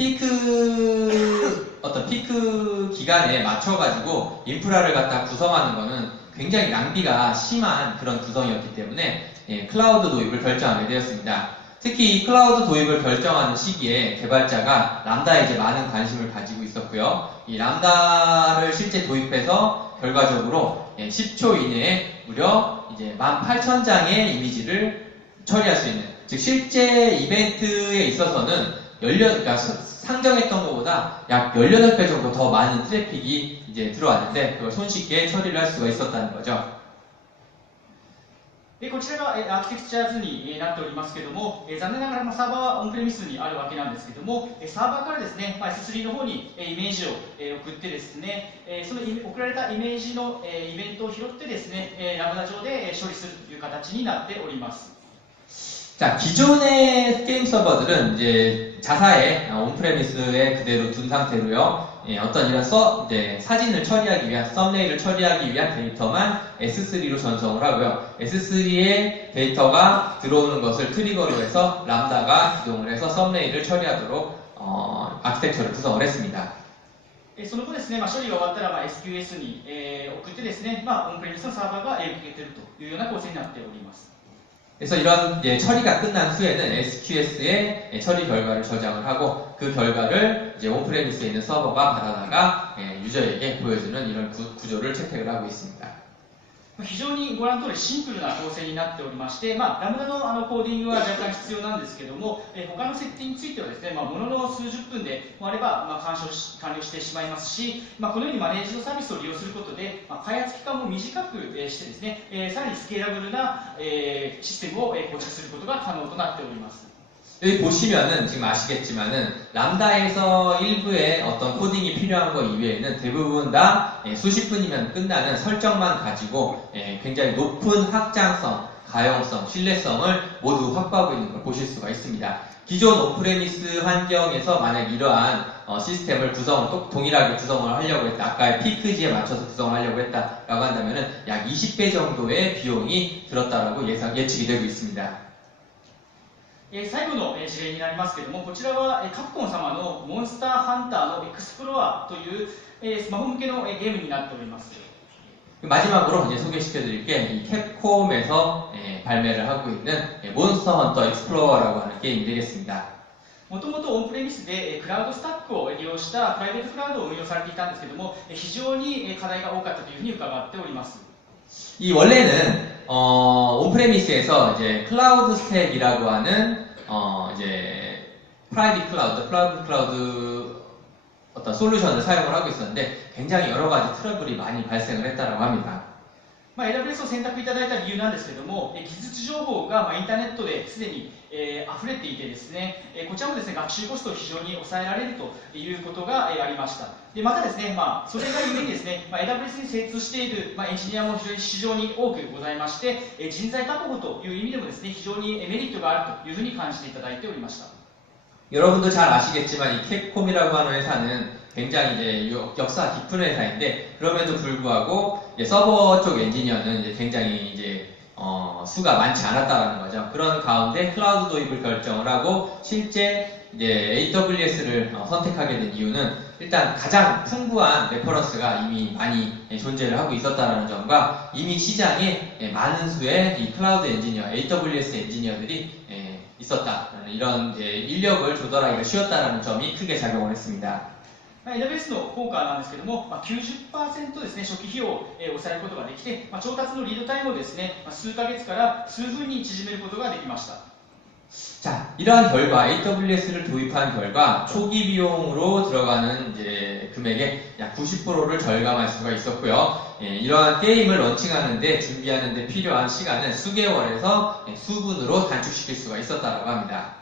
어떤 피크 기간에 맞춰가지고 인프라를 갖다 구성하는 거는 굉장히 낭비가 심한 그런 구성이었기 때문에 클라우드 도입을 결정하게 되었습니다. 특히 이 클라우드 도입을 결정하는 시기에 개발자가 람다에 이제 많은 관심을 가지고 있었고요. 이 람다를 실제 도입해서 결과적으로 10초 이내에 무려 이제 18,000장의 이미지를 처리할 수 있는, 즉 실제 이벤트에 있어서는 그러니까 상정했던 것보다 약 18배 정도 더 많은 트래픽이 이제 들어왔는데 그걸 손쉽게 처리를 할 수가 있었다는 거죠. こちらがアーキテクチャー図になっておりますけれども、残念ながらサーバーはオンプレミスにあるわけなんですけれども、サーバーからですね、S3 の方にイメージを送ってですね、その送られたイメージのイベントを拾ってですね、ラムダ上で処理するという形になっております。 자, 기존의 게임 서버들은 이제 자사의 온프레미스에 그대로 둔 상태로요. 어떤 이런 이제 사진을 처리하기 위한, 썸네일을 처리하기 위한 데이터만 S3로 전송을 하고요. S3의 데이터가 들어오는 것을 트리거로 해서 람다가 기동을 해서 썸네일을 처리하도록 아키텍처를 구성을 했습니다. その後ですね、処理が終わったらSQS に送ってですね、オンプレミスのサーバーが受けているというような構成になっております。 그래서 이런 처리가 끝난 후에는 SQS에 처리 결과를 저장을 하고 그 결과를 이제 온프레미스에 있는 서버가 받아다가 유저에게 보여주는 이런 구조를 채택을 하고 있습니다. 非常にご覧の通りシンプルな構成になっておりまして、ラムダのコーディングは若干必要なんですけども、他の設定についてはですね、ものの数十分であれば完了してしまいますし、このようにマネージドサービスを利用することで、開発期間も短くしてですね、さらにスケーラブルなシステムを構築することが可能となっております。 여기 보시면은 지금 아시겠지만은 람다에서 일부의 어떤 코딩이 필요한 것 이외에는 대부분 다 수십 분이면 끝나는 설정만 가지고 굉장히 높은 확장성, 가용성, 신뢰성을 모두 확보하고 있는 걸 보실 수가 있습니다. 기존 온프레미스 환경에서 만약 이러한 시스템을 동일하게 구성을 하려고 했다, 아까의 피크지에 맞춰서 구성을 하려고 했다라고 한다면은 약 20배 정도의 비용이 들었다라고 예측이 되고 있습니다. 最後の事例になりますけれども、こちらはカプコン様のモンスターハンターのエクスプロアというスマホ向けのゲームになっております。 마지막으로 이제 소개시켜드릴 게 이 캡콤에서 발매를 하고 있는 몬스터 헌터 익스플로어라고 하는 게임이 되겠습니다. もともとオンプレミスでクラウドスタックを利用したプライベートクラウドを運用されていたんですけれども、非常に課題が多かったというふうに伺っております。 이 원래는 온프레미스에서 이제 클라우드 스택이라고 하는 이제 프라이빗 클라우드 어떤 솔루션을 사용을 하고 있었는데 굉장히 여러 가지 트러블이 많이 발생을 했다라고 합니다. AWS を選択いただいた理由なんですけども、技術情報がインターネットですでに溢れていてですね、こちらもですね、学習コストを非常に抑えられるということがありました。でまたですね、それがゆえにですね、AWS に精通しているエンジニアも非常に多くございまして、人材確保という意味でもですね、非常にメリットがあるというふうに感じていただいておりました。 여러분도 잘 아시겠지만 이 캡콤이라고 하는 회사는 굉장히 이제 역사 깊은 회사인데 그럼에도 불구하고 이제 서버 쪽 엔지니어는 이제 굉장히 이제 수가 많지 않았다라는 거죠. 그런 가운데 클라우드 도입을 결정을 하고 실제 이제 AWS를 선택하게 된 이유는 일단 가장 풍부한 레퍼런스가 이미 많이 존재를 하고 있었다는 점과 이미 시장에 많은 수의 이 클라우드 엔지니어, AWS 엔지니어들이 있었다. 이런 이제 인력을 조달하기가 쉬웠다는 점이 크게 작용을 했습니다. AWS の効果なんですけども、90% ですね、初期費用を抑えることができて、調達のリードタイムをですね、数ヶ月から数分に縮めることができました。 자, 이러한 결과 AWS를 도입한 결과 초기 비용으로 들어가는 이제 금액의 약 90%를 절감할 수가 있었고요. 이러한 게임을 런칭하는데 준비하는데 필요한 시간은 수개월에서 수분으로 단축시킬 수가 있었다고 합니다.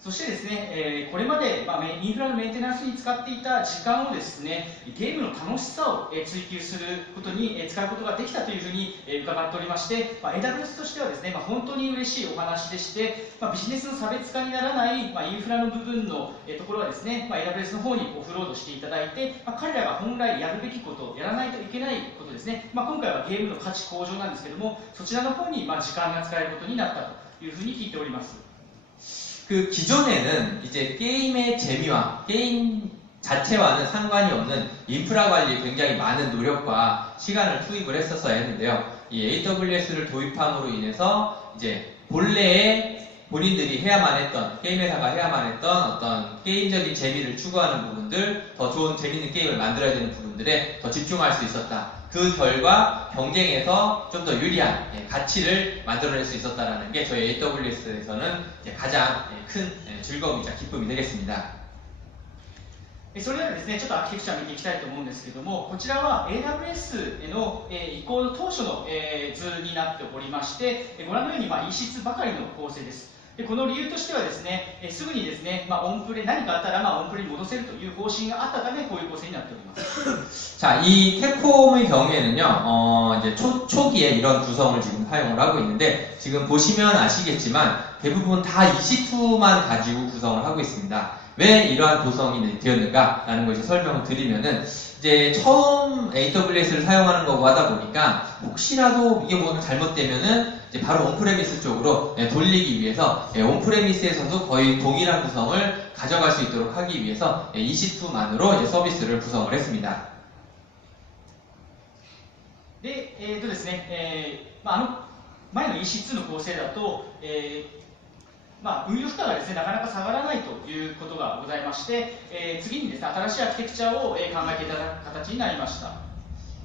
そしてですね、これまで、インフラのメンテナンスに使っていた時間をですね、ゲームの楽しさを追求することに使うことができたというふうに伺っておりまして、AWS としてはですね、本当に嬉しいお話でして、ビジネスの差別化にならない、インフラの部分のところはですね、AWS の方にオフロードしていただいて、彼らが本来やるべきこと、やらないといけないことですね、今回はゲームの価値向上なんですけども、そちらの方に時間が使えることになったというふうに聞いております。 그 기존에는 이제 게임의 재미와 게임 자체와는 상관이 없는 인프라 관리에 굉장히 많은 노력과 시간을 투입을 했었어야 했는데요. 이 AWS를 도입함으로 인해서 이제 본래의 본인들이 해야만 했던 게임 회사가 해야만 했던 어떤 게임적인 재미를 추구하는 부분들, 더 좋은 재밌는 게임을 만들어야 되는 부분들에 더 집중할 수 있었다. 그 결과 경쟁에서 좀 더 유리한 가치를 만들어낼 수 있었다는 게 저희 AWS에서는 가장 큰 즐거움이자 기쁨이 되겠습니다. それではですね、ちょっとアーキテクチャ見ていきたいと思うんですけども、こちらは AWS への移行の当初の図になっておりまして、ご覧のように異質ばかりの構成です。 でこの理由としてはですね、すぐにですね、オンプレ何かあったらオンプレに戻せるという方針があったためこういう構成になっております。 자, 이 캡콤의 경우에는요, 이제 초기에 이런 구성을 지금 사용을 하고 있는데 지금 보시면 아시겠지만 대부분 다 EC2만 가지고 구성을 하고 있습니다. 왜 이러한 구성이 되었는가라는 것을 설명을 드리면은 이제 처음 AWS를 사용하는 거고 하다 보니까 혹시라도 이게 뭐 잘못되면은 이제 바로 온프레미스 쪽으로 돌리기 위해서 온프레미스에서도 거의 동일한 구성을 가져갈 수 있도록 하기 위해서 EC2만으로 이제 서비스를 구성을 했습니다. で、ですね、前の EC2 の構成だと、運用負荷がですね、なかなか下がらないということがございまして、次にですね、新しいアーキテクチャを考えていただく形になりました。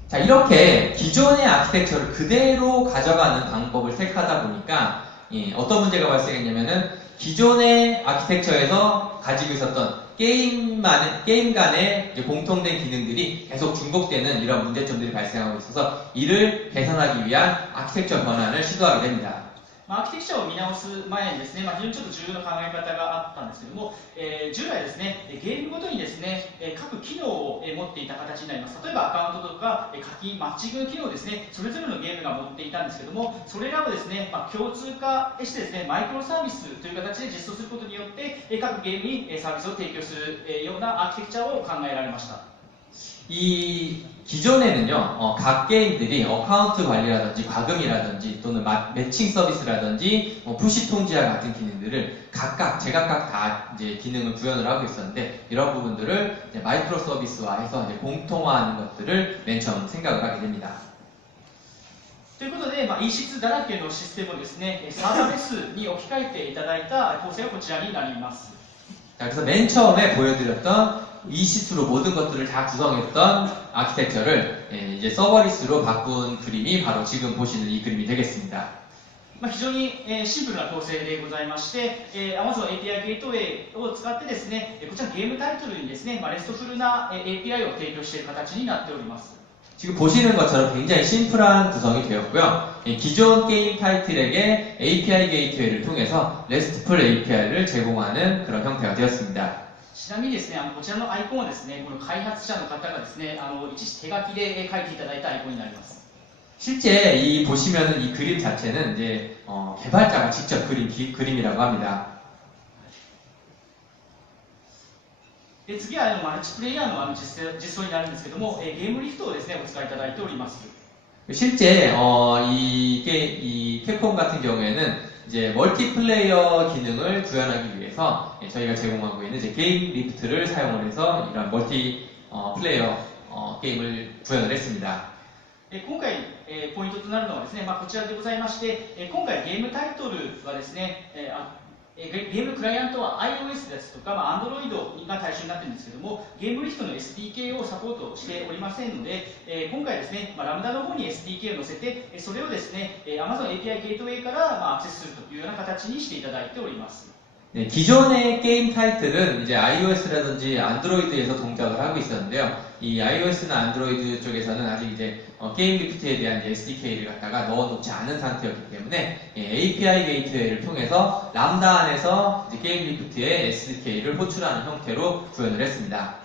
자, 이렇게 기존의 아키텍처를 그대로 가져가는 방법을 택하다 보니까 어떤 문제가 발생했냐면은 기존의 아키텍처에서 가지고 있었던 게임 간의 공통된 기능들이 계속 중복되는 이런 문제점들이 발생하고 있어서 이를 개선하기 위한 아키텍처 변환을 시도하게 됩니다. アーキテクチャを見直す前にですね、非常にちょっと重要な考え方があったんですけども、従来ですね、ゲームごとにですね、各機能を持っていた形になります。例えばアカウントとか課金、マッチングの機能をですね、それぞれのゲームが持っていたんですけども、それらをですね、共通化してですね、マイクロサービスという形で実装することによって、各ゲームにサービスを提供するようなアーキテクチャを考えられました。 이 기존에는요, 각 게임들이 어카운트 관리라든지 과금이라든지 또는 매칭 서비스라든지 푸시 통지와 같은 기능들을 제각각 다 이제 기능을 구현을 하고 있었는데 이런 부분들을 이제 마이크로 서비스화해서 이제 공통화하는 것들을 맨 처음 생각을 하게 됩니다. ということで、EC2 だらけのシステムをですね、サーバーレスに置き換えていただいた構成がこちらになります。 자, 그래서 맨 처음에 보여드렸던 EC2로 모든 것들을 다 구성했던 아키텍처를 이제 서버리스로 바꾼 그림이 바로 지금 보시는 이 그림이 되겠습니다. 非常にシンプルな構成でございまして、Amazon API ゲートウェイを使ってですね、こちらゲームタイトルにですね、レストフルな API を提供している形になっております。 지금 보시는 것처럼 굉장히 심플한 구성이 되었고요. 기존 게임 타이틀에게 API 게이트웨이를 통해서 RESTful API를 제공하는 그런 형태가 되었습니다. ちなみにですね、こちらのアイコンはですね、この開発者の方がですね、一時手書きで書いていただいたアイコンになります。 실제 이 보시면은 이 그림 자체는 이제 개발자가 직접 그린 그림이라고 합니다. 次はマルチプレイヤーの実装になるんですけども、ゲームリフトをですね、お使いいただいております。 실제 이 캡콤 같은 경우에는 이제 멀티플레이어 기능을 구현하기 위해서 저희가 제공하고 있는 이제 게임 리프트를 사용을 해서 이런 멀티플레이어 게임을 구현을 했습니다. 今回、ポイントとなるのはですね、こちらでございまして、今回ゲームタイトルはですね、ゲームクライアントは iOS ですとか、Android が対象になっているんですけども、ゲームリフトの SDK をサポートしておりませんので、今回ですね、ラムダの方に SDK を載せて、それをですね、Amazon API ゲートウェイからアクセスするというような形にしていただいております。 네, 기존의 게임 타이틀은 이제 iOS라든지 안드로이드에서 동작을 하고 있었는데요. 이 iOS나 안드로이드 쪽에서는 아직 이제 게임 리프트에 대한 SDK를 갖다가 넣어놓지 않은 상태였기 때문에 API 게이트웨이를 통해서 람다 안에서 이제 게임 리프트의 SDK를 호출하는 형태로 구현을 했습니다.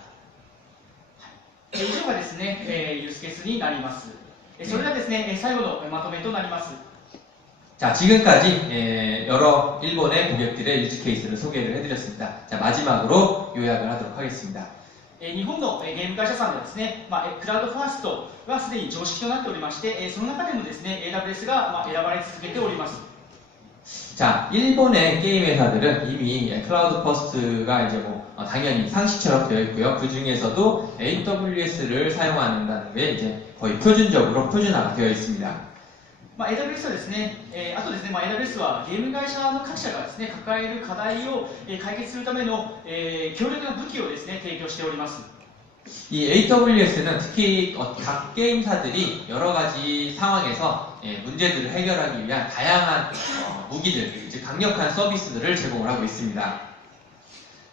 以上がですね、ユースケースになります。それがですね、最後のまとめとなります。 자, 지금까지 여러 일본의 고객들의 유즈 케이스를 소개를 해드렸습니다. 자, 마지막으로 요약을 하도록 하겠습니다. 日本のゲーム会社さんではですね、クラウドファーストはすでに常識となっておりまして、その中でもですね、AWS が選ばれ続けております。 자, 일본의 게임 회사들은 이미 클라우드 퍼스트가 이제 당연히 상식처럼 되어 있고요. 그 중에서도 AWS를 사용한다는 게 이제 거의 표준화가 되어 있습니다. AWS はですね、あとですね、AWS はゲーム会社の各社がですね、抱える課題を解決するための強力な武器をですね、提供しております。 이 AWS는 특히 각 게임사들이 여러 가지 상황에서 문제들을 해결하기 위한 다양한 무기들, 즉 강력한 서비스들을 제공을 하고 있습니다.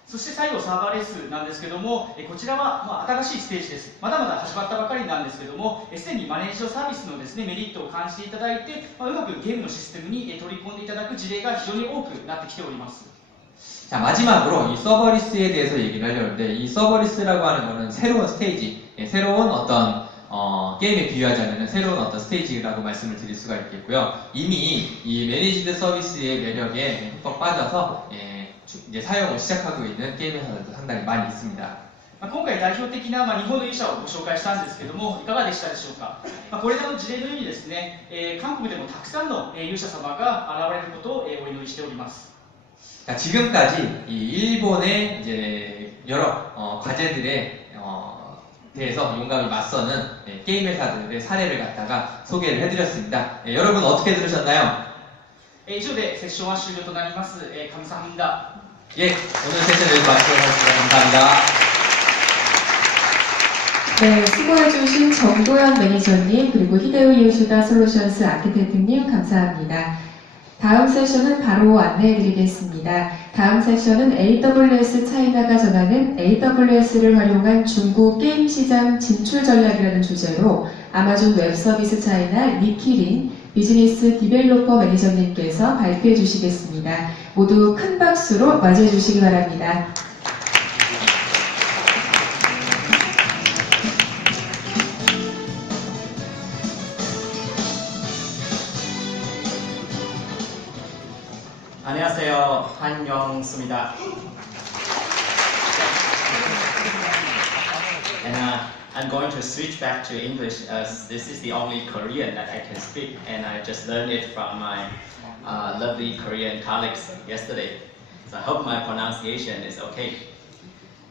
そして最後サーバーレスなんですけども、こちらは新しいステージです。まだまだ始まったばかりなんですけども、すでにマネージドサービスのですね、メリットを感じていただいて、うまくゲームのシステムに取り込んでいただく事例が非常に多くなってきております。 자, 마지막으로 이 서버리스에 대해서 얘기를 하려는데, 이 서버리스라고 하는 것은 새로운 스테이지, 새로운 어떤 게임에 비유하자면 새로운 어떤 스테이지라고 말씀을 드릴 수가 있겠고요. 이미 이 매니지드 서비스의 매력에 흠뻑 빠져서 이제 사용을 시작하고 있는 게임 회사들도 상당히 많이 있습니다. 今回代表的な日本のユーザーをご紹介したんですけども、いかがでしたでしょうか。これらの事例のようにですね、韓国でもたくさんのユーザー様が現れることをお祈りしております。 자, 지금까지 이 일본의 이제 여러 과제들에 대해서 용감히 맞서는 게임 회사들의 사례를 갖다가 소개를 해드렸습니다. 여러분 어떻게 들으셨나요? 以上でセッションは終了となります。감사합니다. 예, 오늘 세션을 마치겠습니다. 감사합니다. 네, 수고해주신 정도현 매니저님 그리고 히데오 요시다 솔루션스 아키텍트님 감사합니다. 다음 세션은 바로 안내해드리겠습니다. 다음 세션은 AWS 차이나가 전하는 AWS를 활용한 중국 게임 시장 진출 전략이라는 주제로 아마존 웹 서비스 차이나 니키린 비즈니스 디벨로퍼 매니저님께서 발표해 주시겠습니다. 모두 큰 박수로 맞이해 주시기 바랍니다. 안녕하세요. 한영수입니다. And I'm going to switch back to English as this is the only Korean that I can speak, and I just learned it from my lovely Korean colleagues yesterday. So I hope my pronunciation is okay.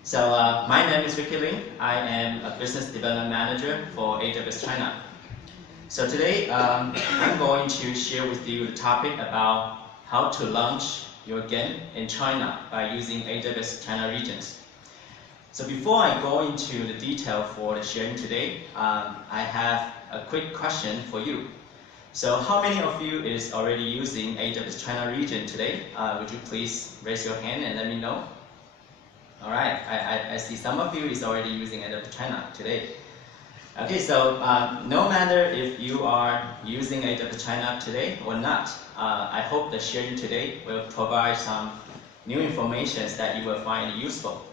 So my name is Ricky Ling. I am a business development manager for AWS China. So today I'm going to share with you the topic about how to launch your game in China by using AWS China regions. So before I go into the detail for the sharing today, I have a quick question for you. So how many of you is already using AWS China region today? Would you please raise your hand and let me know? All right, I see some of you is already using AWS China today. Okay, so no matter if you are using AWS China today or not, I hope the sharing today will provide some new information that you will find useful.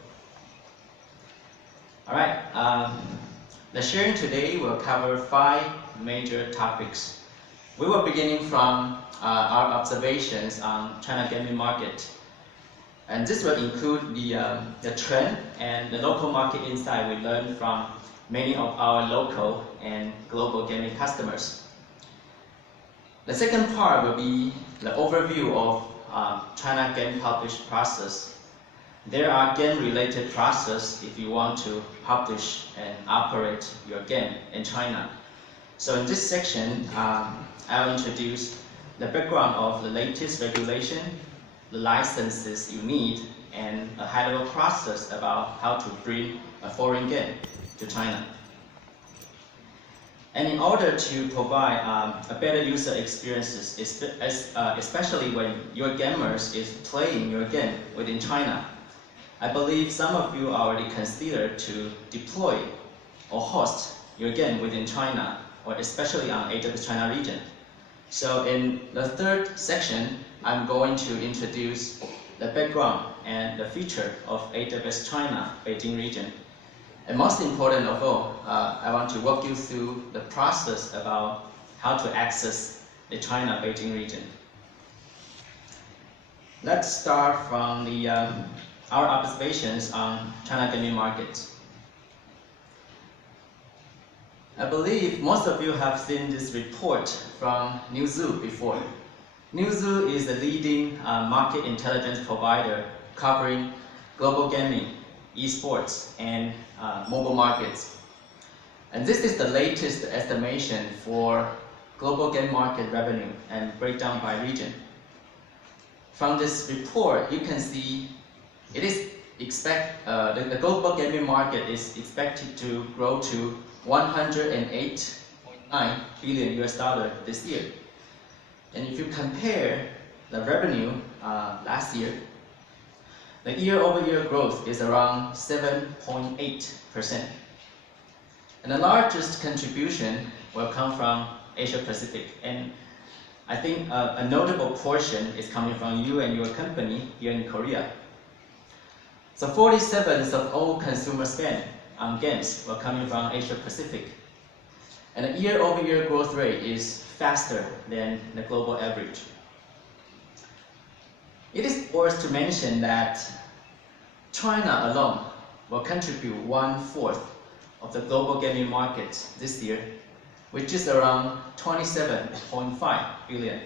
All right, the sharing today will cover 5 major topics. We will beginning from our observations on China gaming market. And this will include the trend and the local market insight we learned from many of our local and global gaming customers. The second part will be the overview of China game publish process. There are game-related process if you want to publish and operate your game in China. So in this section, I'll introduce the background of the latest regulation, the licenses you need, and a high-level process about how to bring a foreign game to China. And in order to provide a better user experiences, especially when your gamers is playing your game within China, I believe some of you already considered to deploy or host your game within China, or especially on AWS China region. So in the third section, I'm going to introduce the background and the feature of AWS China Beijing region. And most important of all, I want to walk you through the process about how to access the China Beijing region. Let's start from our observations on China gaming market. I believe most of you have seen this report from Newzoo before. Newzoo is the leading market intelligence provider covering global gaming, esports, and mobile markets. And this is the latest estimation for global game market revenue and breakdown by region. From this report, you can see it is the global gaming market is expected to grow to 108.9 billion US dollar this year. And if you compare the revenue last year, the year-over-year growth is around 7.8%. And the largest contribution will come from Asia Pacific. And I think a notable portion is coming from you and your company here in Korea. So 47% of all consumer spend on games were coming from Asia Pacific. And the year-over-year growth rate is faster than the global average. It is worth to mention that China alone will contribute 1/4 of the global gaming market this year, which is around 27.5 billion.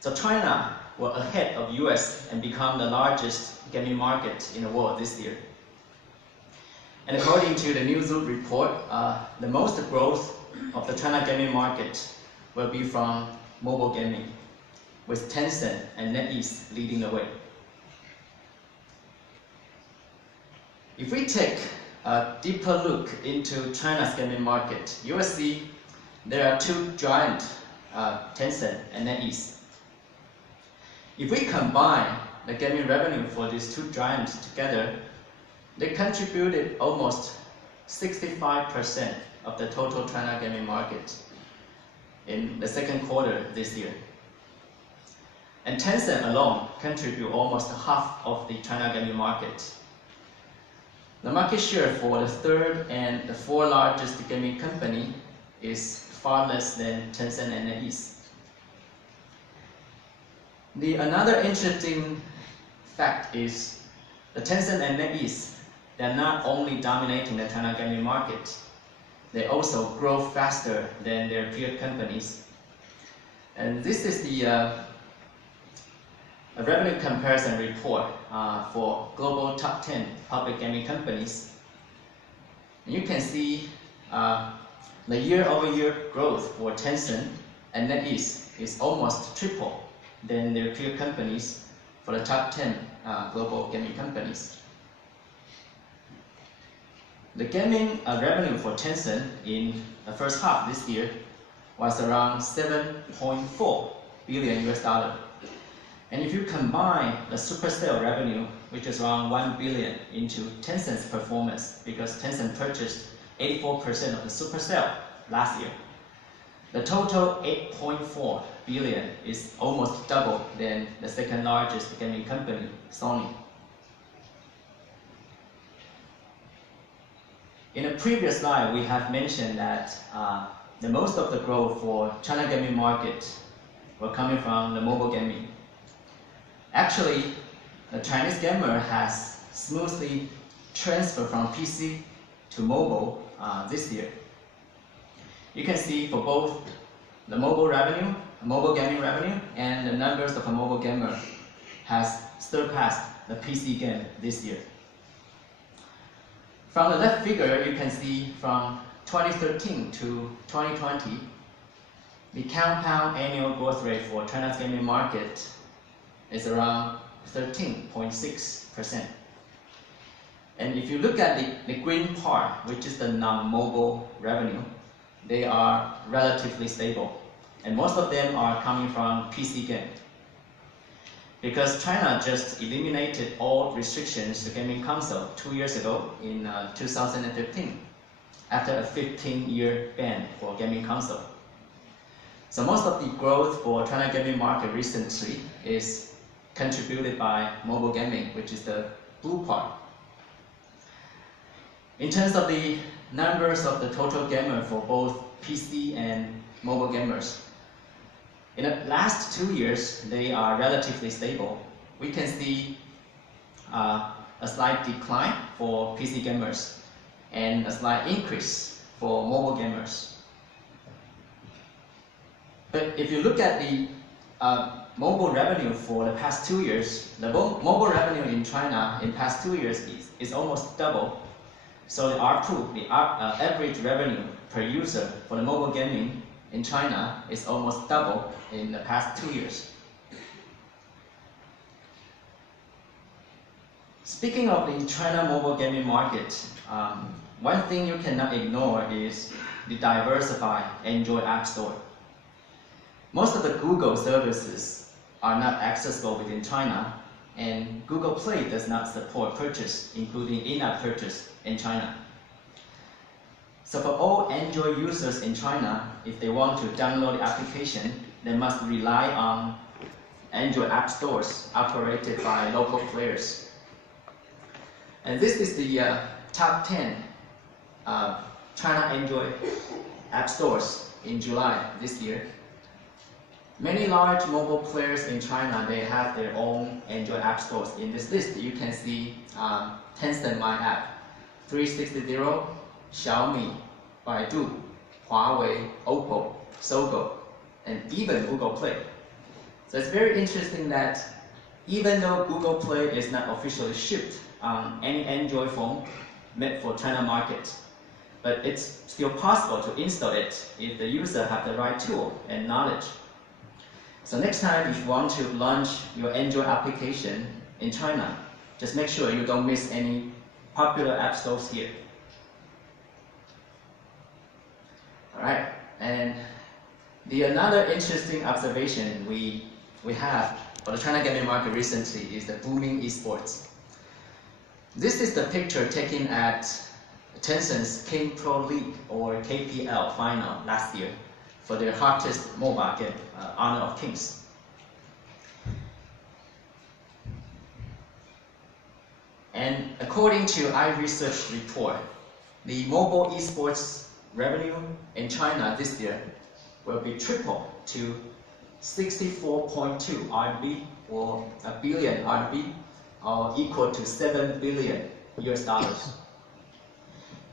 So China will ahead of US and become the largest gaming market in the world this year. And according to the Newzoo report, the most growth of the China gaming market will be from mobile gaming, with Tencent and NetEase leading the way. If we take a deeper look into China's gaming market, you will see there are 2 giant, Tencent and NetEase. If we combine the gaming revenue for these 2 giants together, they contributed almost 65% of the total China gaming market in the second quarter this year. And Tencent alone contribute almost half of the China gaming market. The market share for the 3rd and the 4th largest gaming company is far less than Tencent and NetEase. Another interesting fact is the Tencent and NetEase, they're not only dominating the China gaming market, they also grow faster than their peer companies. And this is a revenue comparison report for global top 10 public gaming companies. And you can see the year-over-year growth for Tencent and NetEase is almost triple than their peer companies for the top 10 global gaming companies. The gaming revenue for Tencent in the first half this year was around 7.4 billion US dollar. And if you combine the Supercell revenue, which is around 1 billion, into Tencent's performance, because Tencent purchased 84% of the supercell last year. The total 8.4 billion is almost double than the second largest gaming company, Sony. In a previous slide, we have mentioned that the most of the growth for China gaming market were coming from the mobile gaming. Actually, the Chinese gamer has smoothly transferred from PC to mobile this year. You can see for both the mobile gaming revenue, and the numbers of a mobile gamer has surpassed the PC game this year. From the left figure, you can see from 2013 to 2020, the compound annual growth rate for China's gaming market is around 13.6%. And if you look at the green part, which is the non-mobile revenue, they are relatively stable. And most of them are coming from PC game. Because China just eliminated all restrictions to gaming console 2 years ago in 2015, after a 15-year ban for gaming console. So most of the growth for China gaming market recently is contributed by mobile gaming, which is the blue part. In terms of the numbers of the total gamer for both PC and mobile gamers, in the last 2 years, they are relatively stable. We can see a slight decline for PC gamers and a slight increase for mobile gamers. But if you look at the mobile revenue for the past 2 years, the mobile revenue in China in past 2 years is almost double. So the ARPU, the average revenue per user for the mobile gaming in China is almost double in the past 2 years. Speaking of the China mobile gaming market, one thing you cannot ignore is the diversified Android App Store. Most of the Google services are not accessible within China, and Google Play does not support purchase, including in-app purchase in China. So for all Android users in China, if they want to download the application, they must rely on Android app stores operated by local players. And this is the top 10 China Android app stores in July this year. Many large mobile players in China, they have their own Android app stores. In this list, you can see Tencent My App, 360, Xiaomi, Baidu, Huawei, Oppo, Sogou, and even Google Play. So it's very interesting that even though Google Play is not officially shipped on any Android phone made for China market, but it's still possible to install it if the user have the right tool and knowledge. So next time if you want to launch your Android application in China, just make sure you don't miss any popular app stores here. Alright, and another interesting observation we have for the China gaming market recently is the booming esports. This is the picture taken at Tencent's King Pro League or KPL final last year for their hottest mobile game, Honor of Kings. And according to iResearch report, the mobile esports revenue in China this year will be triple to 64.2 RMB or a billion RMB, or equal to $7 billion US.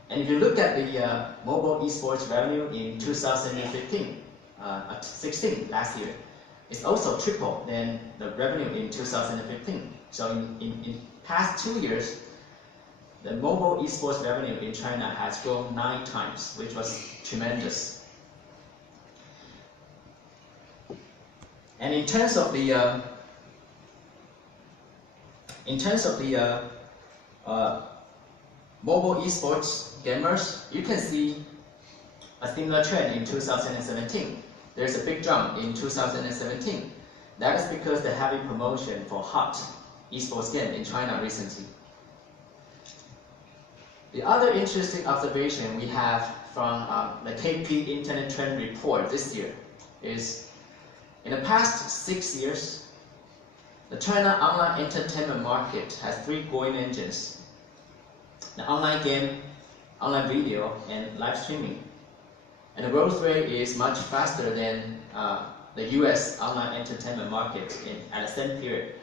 And if you look at the mobile esports revenue in 2015, 16 last year, it's also triple than the revenue in 2015. So in past 2 years, the mobile esports revenue in China has grown 9 times, which was tremendous. And in terms of the mobile esports gamers, you can see a similar trend in 2017. There's a big jump in 2017. That is because the heavy promotion for hot esports game in China recently. The other interesting observation we have from the KP Internet Trend Report this year is, in the past 6 years, the China online entertainment market has 3 growing engines: the online game, online video, and live streaming. And the growth rate is much faster than the US online entertainment market at the same period.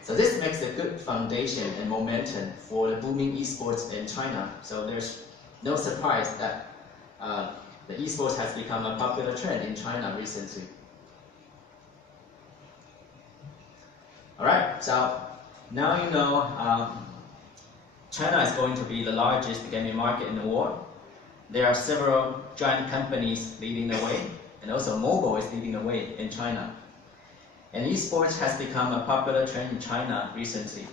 So this makes a good foundation and momentum for the booming esports in China. So there's no surprise that the esports has become a popular trend in China recently. Alright, so now you know China is going to be the largest gaming market in the world. There are several giant companies leading the way, and also mobile is leading the way in China. And esports has become a popular trend in China recently.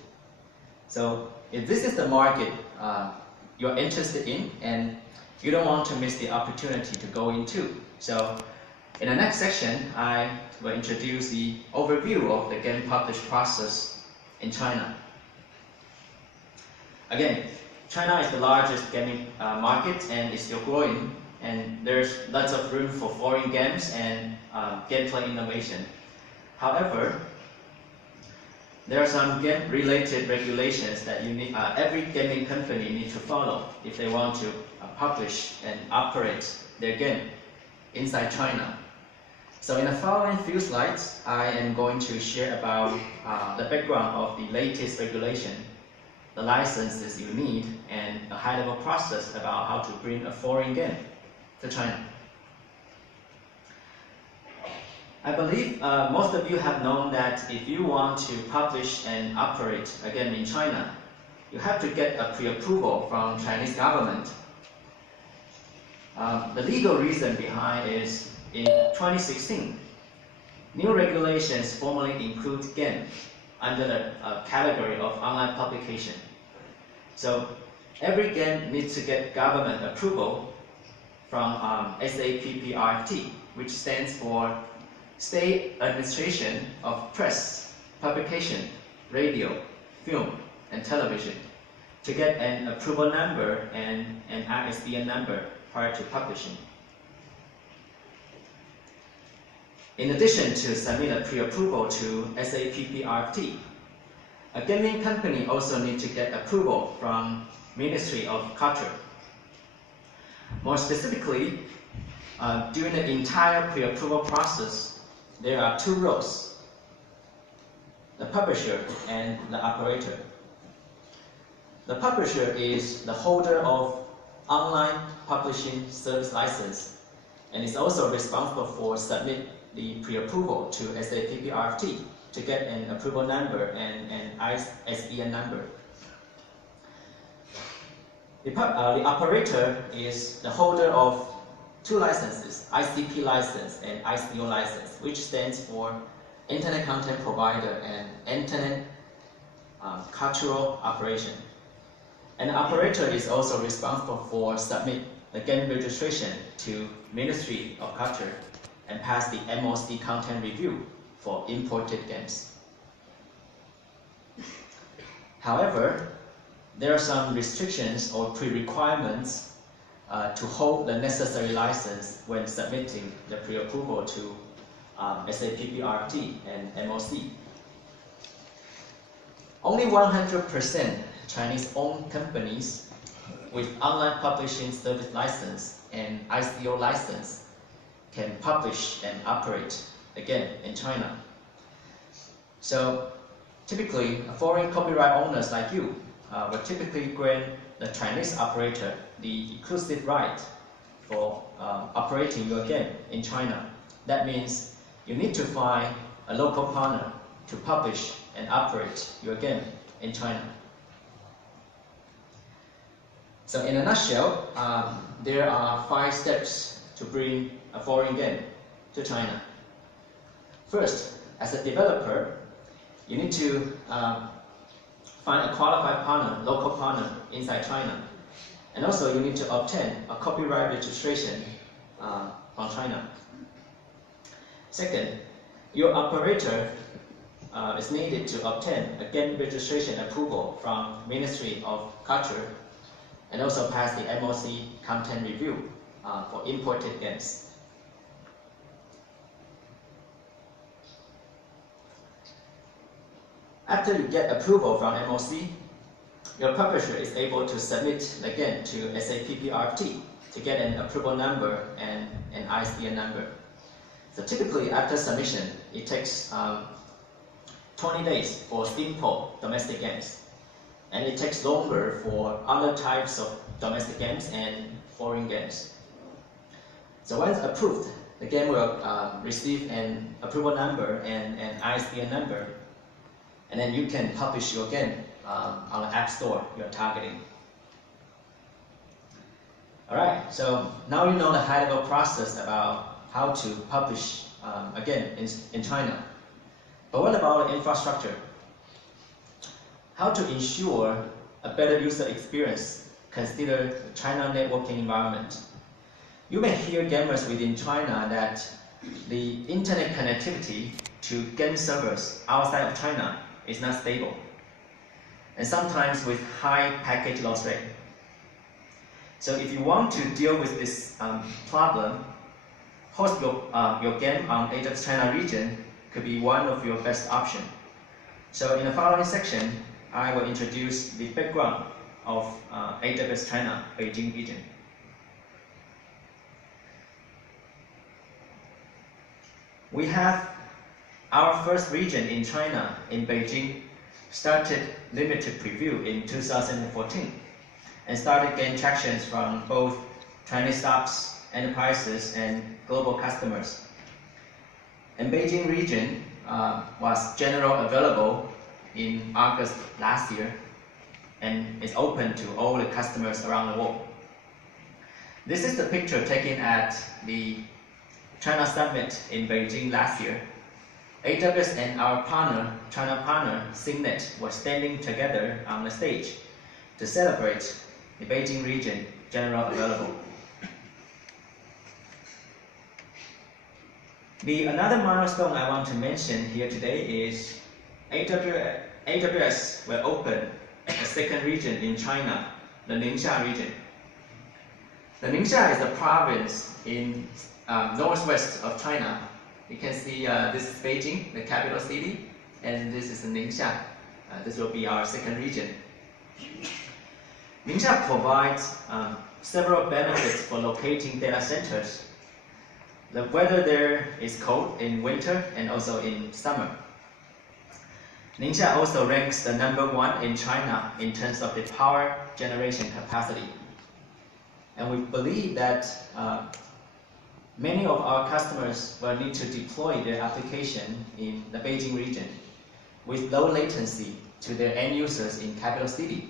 So if this is the market you're interested in, and you don't want to miss the opportunity to go into. So in the next section, I will introduce the overview of the game publish process in China. Again, China is the largest gaming market and is still growing, and there's lots of room for foreign games and gameplay innovation. However, there are some game-related regulations that every gaming company needs to follow if they want to publish and operate their game inside China. So in the following few slides, I am going to share about the background of the latest regulation, the licenses you need, and a high-level process about how to bring a foreign game to China. I believe most of you have known that if you want to publish and operate a game in China, you have to get a pre-approval from Chinese government. The legal reason behind is in 2016, new regulations formally include game under the category of online publication. So every game needs to get government approval from SAPPRT, which stands for State Administration of Press, Publication, Radio, Film, and Television, to get an approval number and an ISBN number prior to publishing. In addition to submit a pre-approval to SAPPRT, a gaming company also needs to get approval from Ministry of Culture. More specifically, during the entire pre-approval process, there are 2 roles: the publisher and the operator. The publisher is the holder of online publishing service license and is also responsible for submit the pre-approval to SAPPRT to get an approval number and an ISBN number. The operator is the holder of 2 licenses, ICP license and ICO license, which stands for Internet Content Provider and Internet Cultural Operation. And the operator is also responsible for submit the game registration to Ministry of Culture and pass the MOC content review for imported games. However, there are some restrictions or pre-requirements to hold the necessary license when submitting the pre-approval to SAPPRT and MOC. Only 100% Chinese-owned companies with online publishing service license and ICO license can publish and operate again in China. So typically, foreign copyright owners like you will typically grant the Chinese operator the exclusive right for operating your game in China. That means you need to find a local partner to publish and operate your game in China. So in a nutshell, there are 5 steps to bring a foreign game to China. First, as a developer, you need to find a qualified partner, local partner inside China. And also you need to obtain a copyright registration from China. Second, your operator is needed to obtain a game registration approval from Ministry of Culture. and also passed the MOC content review for imported games. After you get approval from MOC, your publisher is able to submit the game to SAP PRFT to get an approval number and an ISBN number. So typically after submission, it takes 20 days for simple domestic games, and it takes longer for other types of domestic games and foreign games. So once approved, the game will receive an approval number and an ISBN number, and then you can publish your game on the App Store you're targeting. Alright, so now you know the high-level process about how to publish a game in China. But what about the infrastructure? How to ensure a better user experience? Consider the China networking environment. You may hear gamers within China that the internet connectivity to game servers outside of China is not stable, and sometimes with high packet loss rate. So if you want to deal with this problem, host your game on AWS China region could be one of your best options. So in the following section, I will introduce the background of AWS China Beijing region. We have our first region in China, in Beijing, started limited preview in 2014 and started gain traction from both Chinese startups, enterprises, and global customers. And Beijing region was generally available in August last year and is open to all the customers around the world. This is the picture taken at the China Summit in Beijing last year. AWS and our partner, China partner, Signet, were standing together on the stage to celebrate the Beijing region general available. Another milestone I want to mention here today is AWS will open a second region in China, the Ningxia region. The Ningxia is a province in northwest of China. You can see this is Beijing, the capital city, and this is Ningxia. This will be our second region. Ningxia provides several benefits for locating data centers. The weather there is cold in winter and also in summer. Ningxia also ranks the #1 in China in terms of the power generation capacity. And we believe that many of our customers will need to deploy their application in the Beijing region with low latency to their end users in capital city.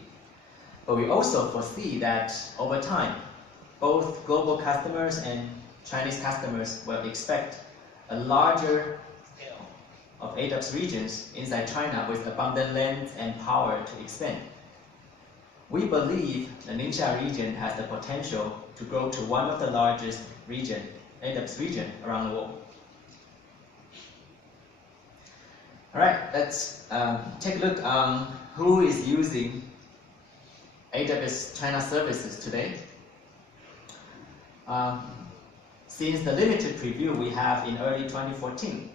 But we also foresee that over time, both global customers and Chinese customers will expect a larger scale of AWS regions inside China with abundant land and power to expand. We believe the Ningxia region has the potential to grow to one of the largest AWS region around the world. Alright, let's take a look on who is using AWS China services today. Since the limited preview we have in early 2014,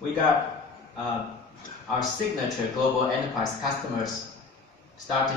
we got our signature global enterprise customers starting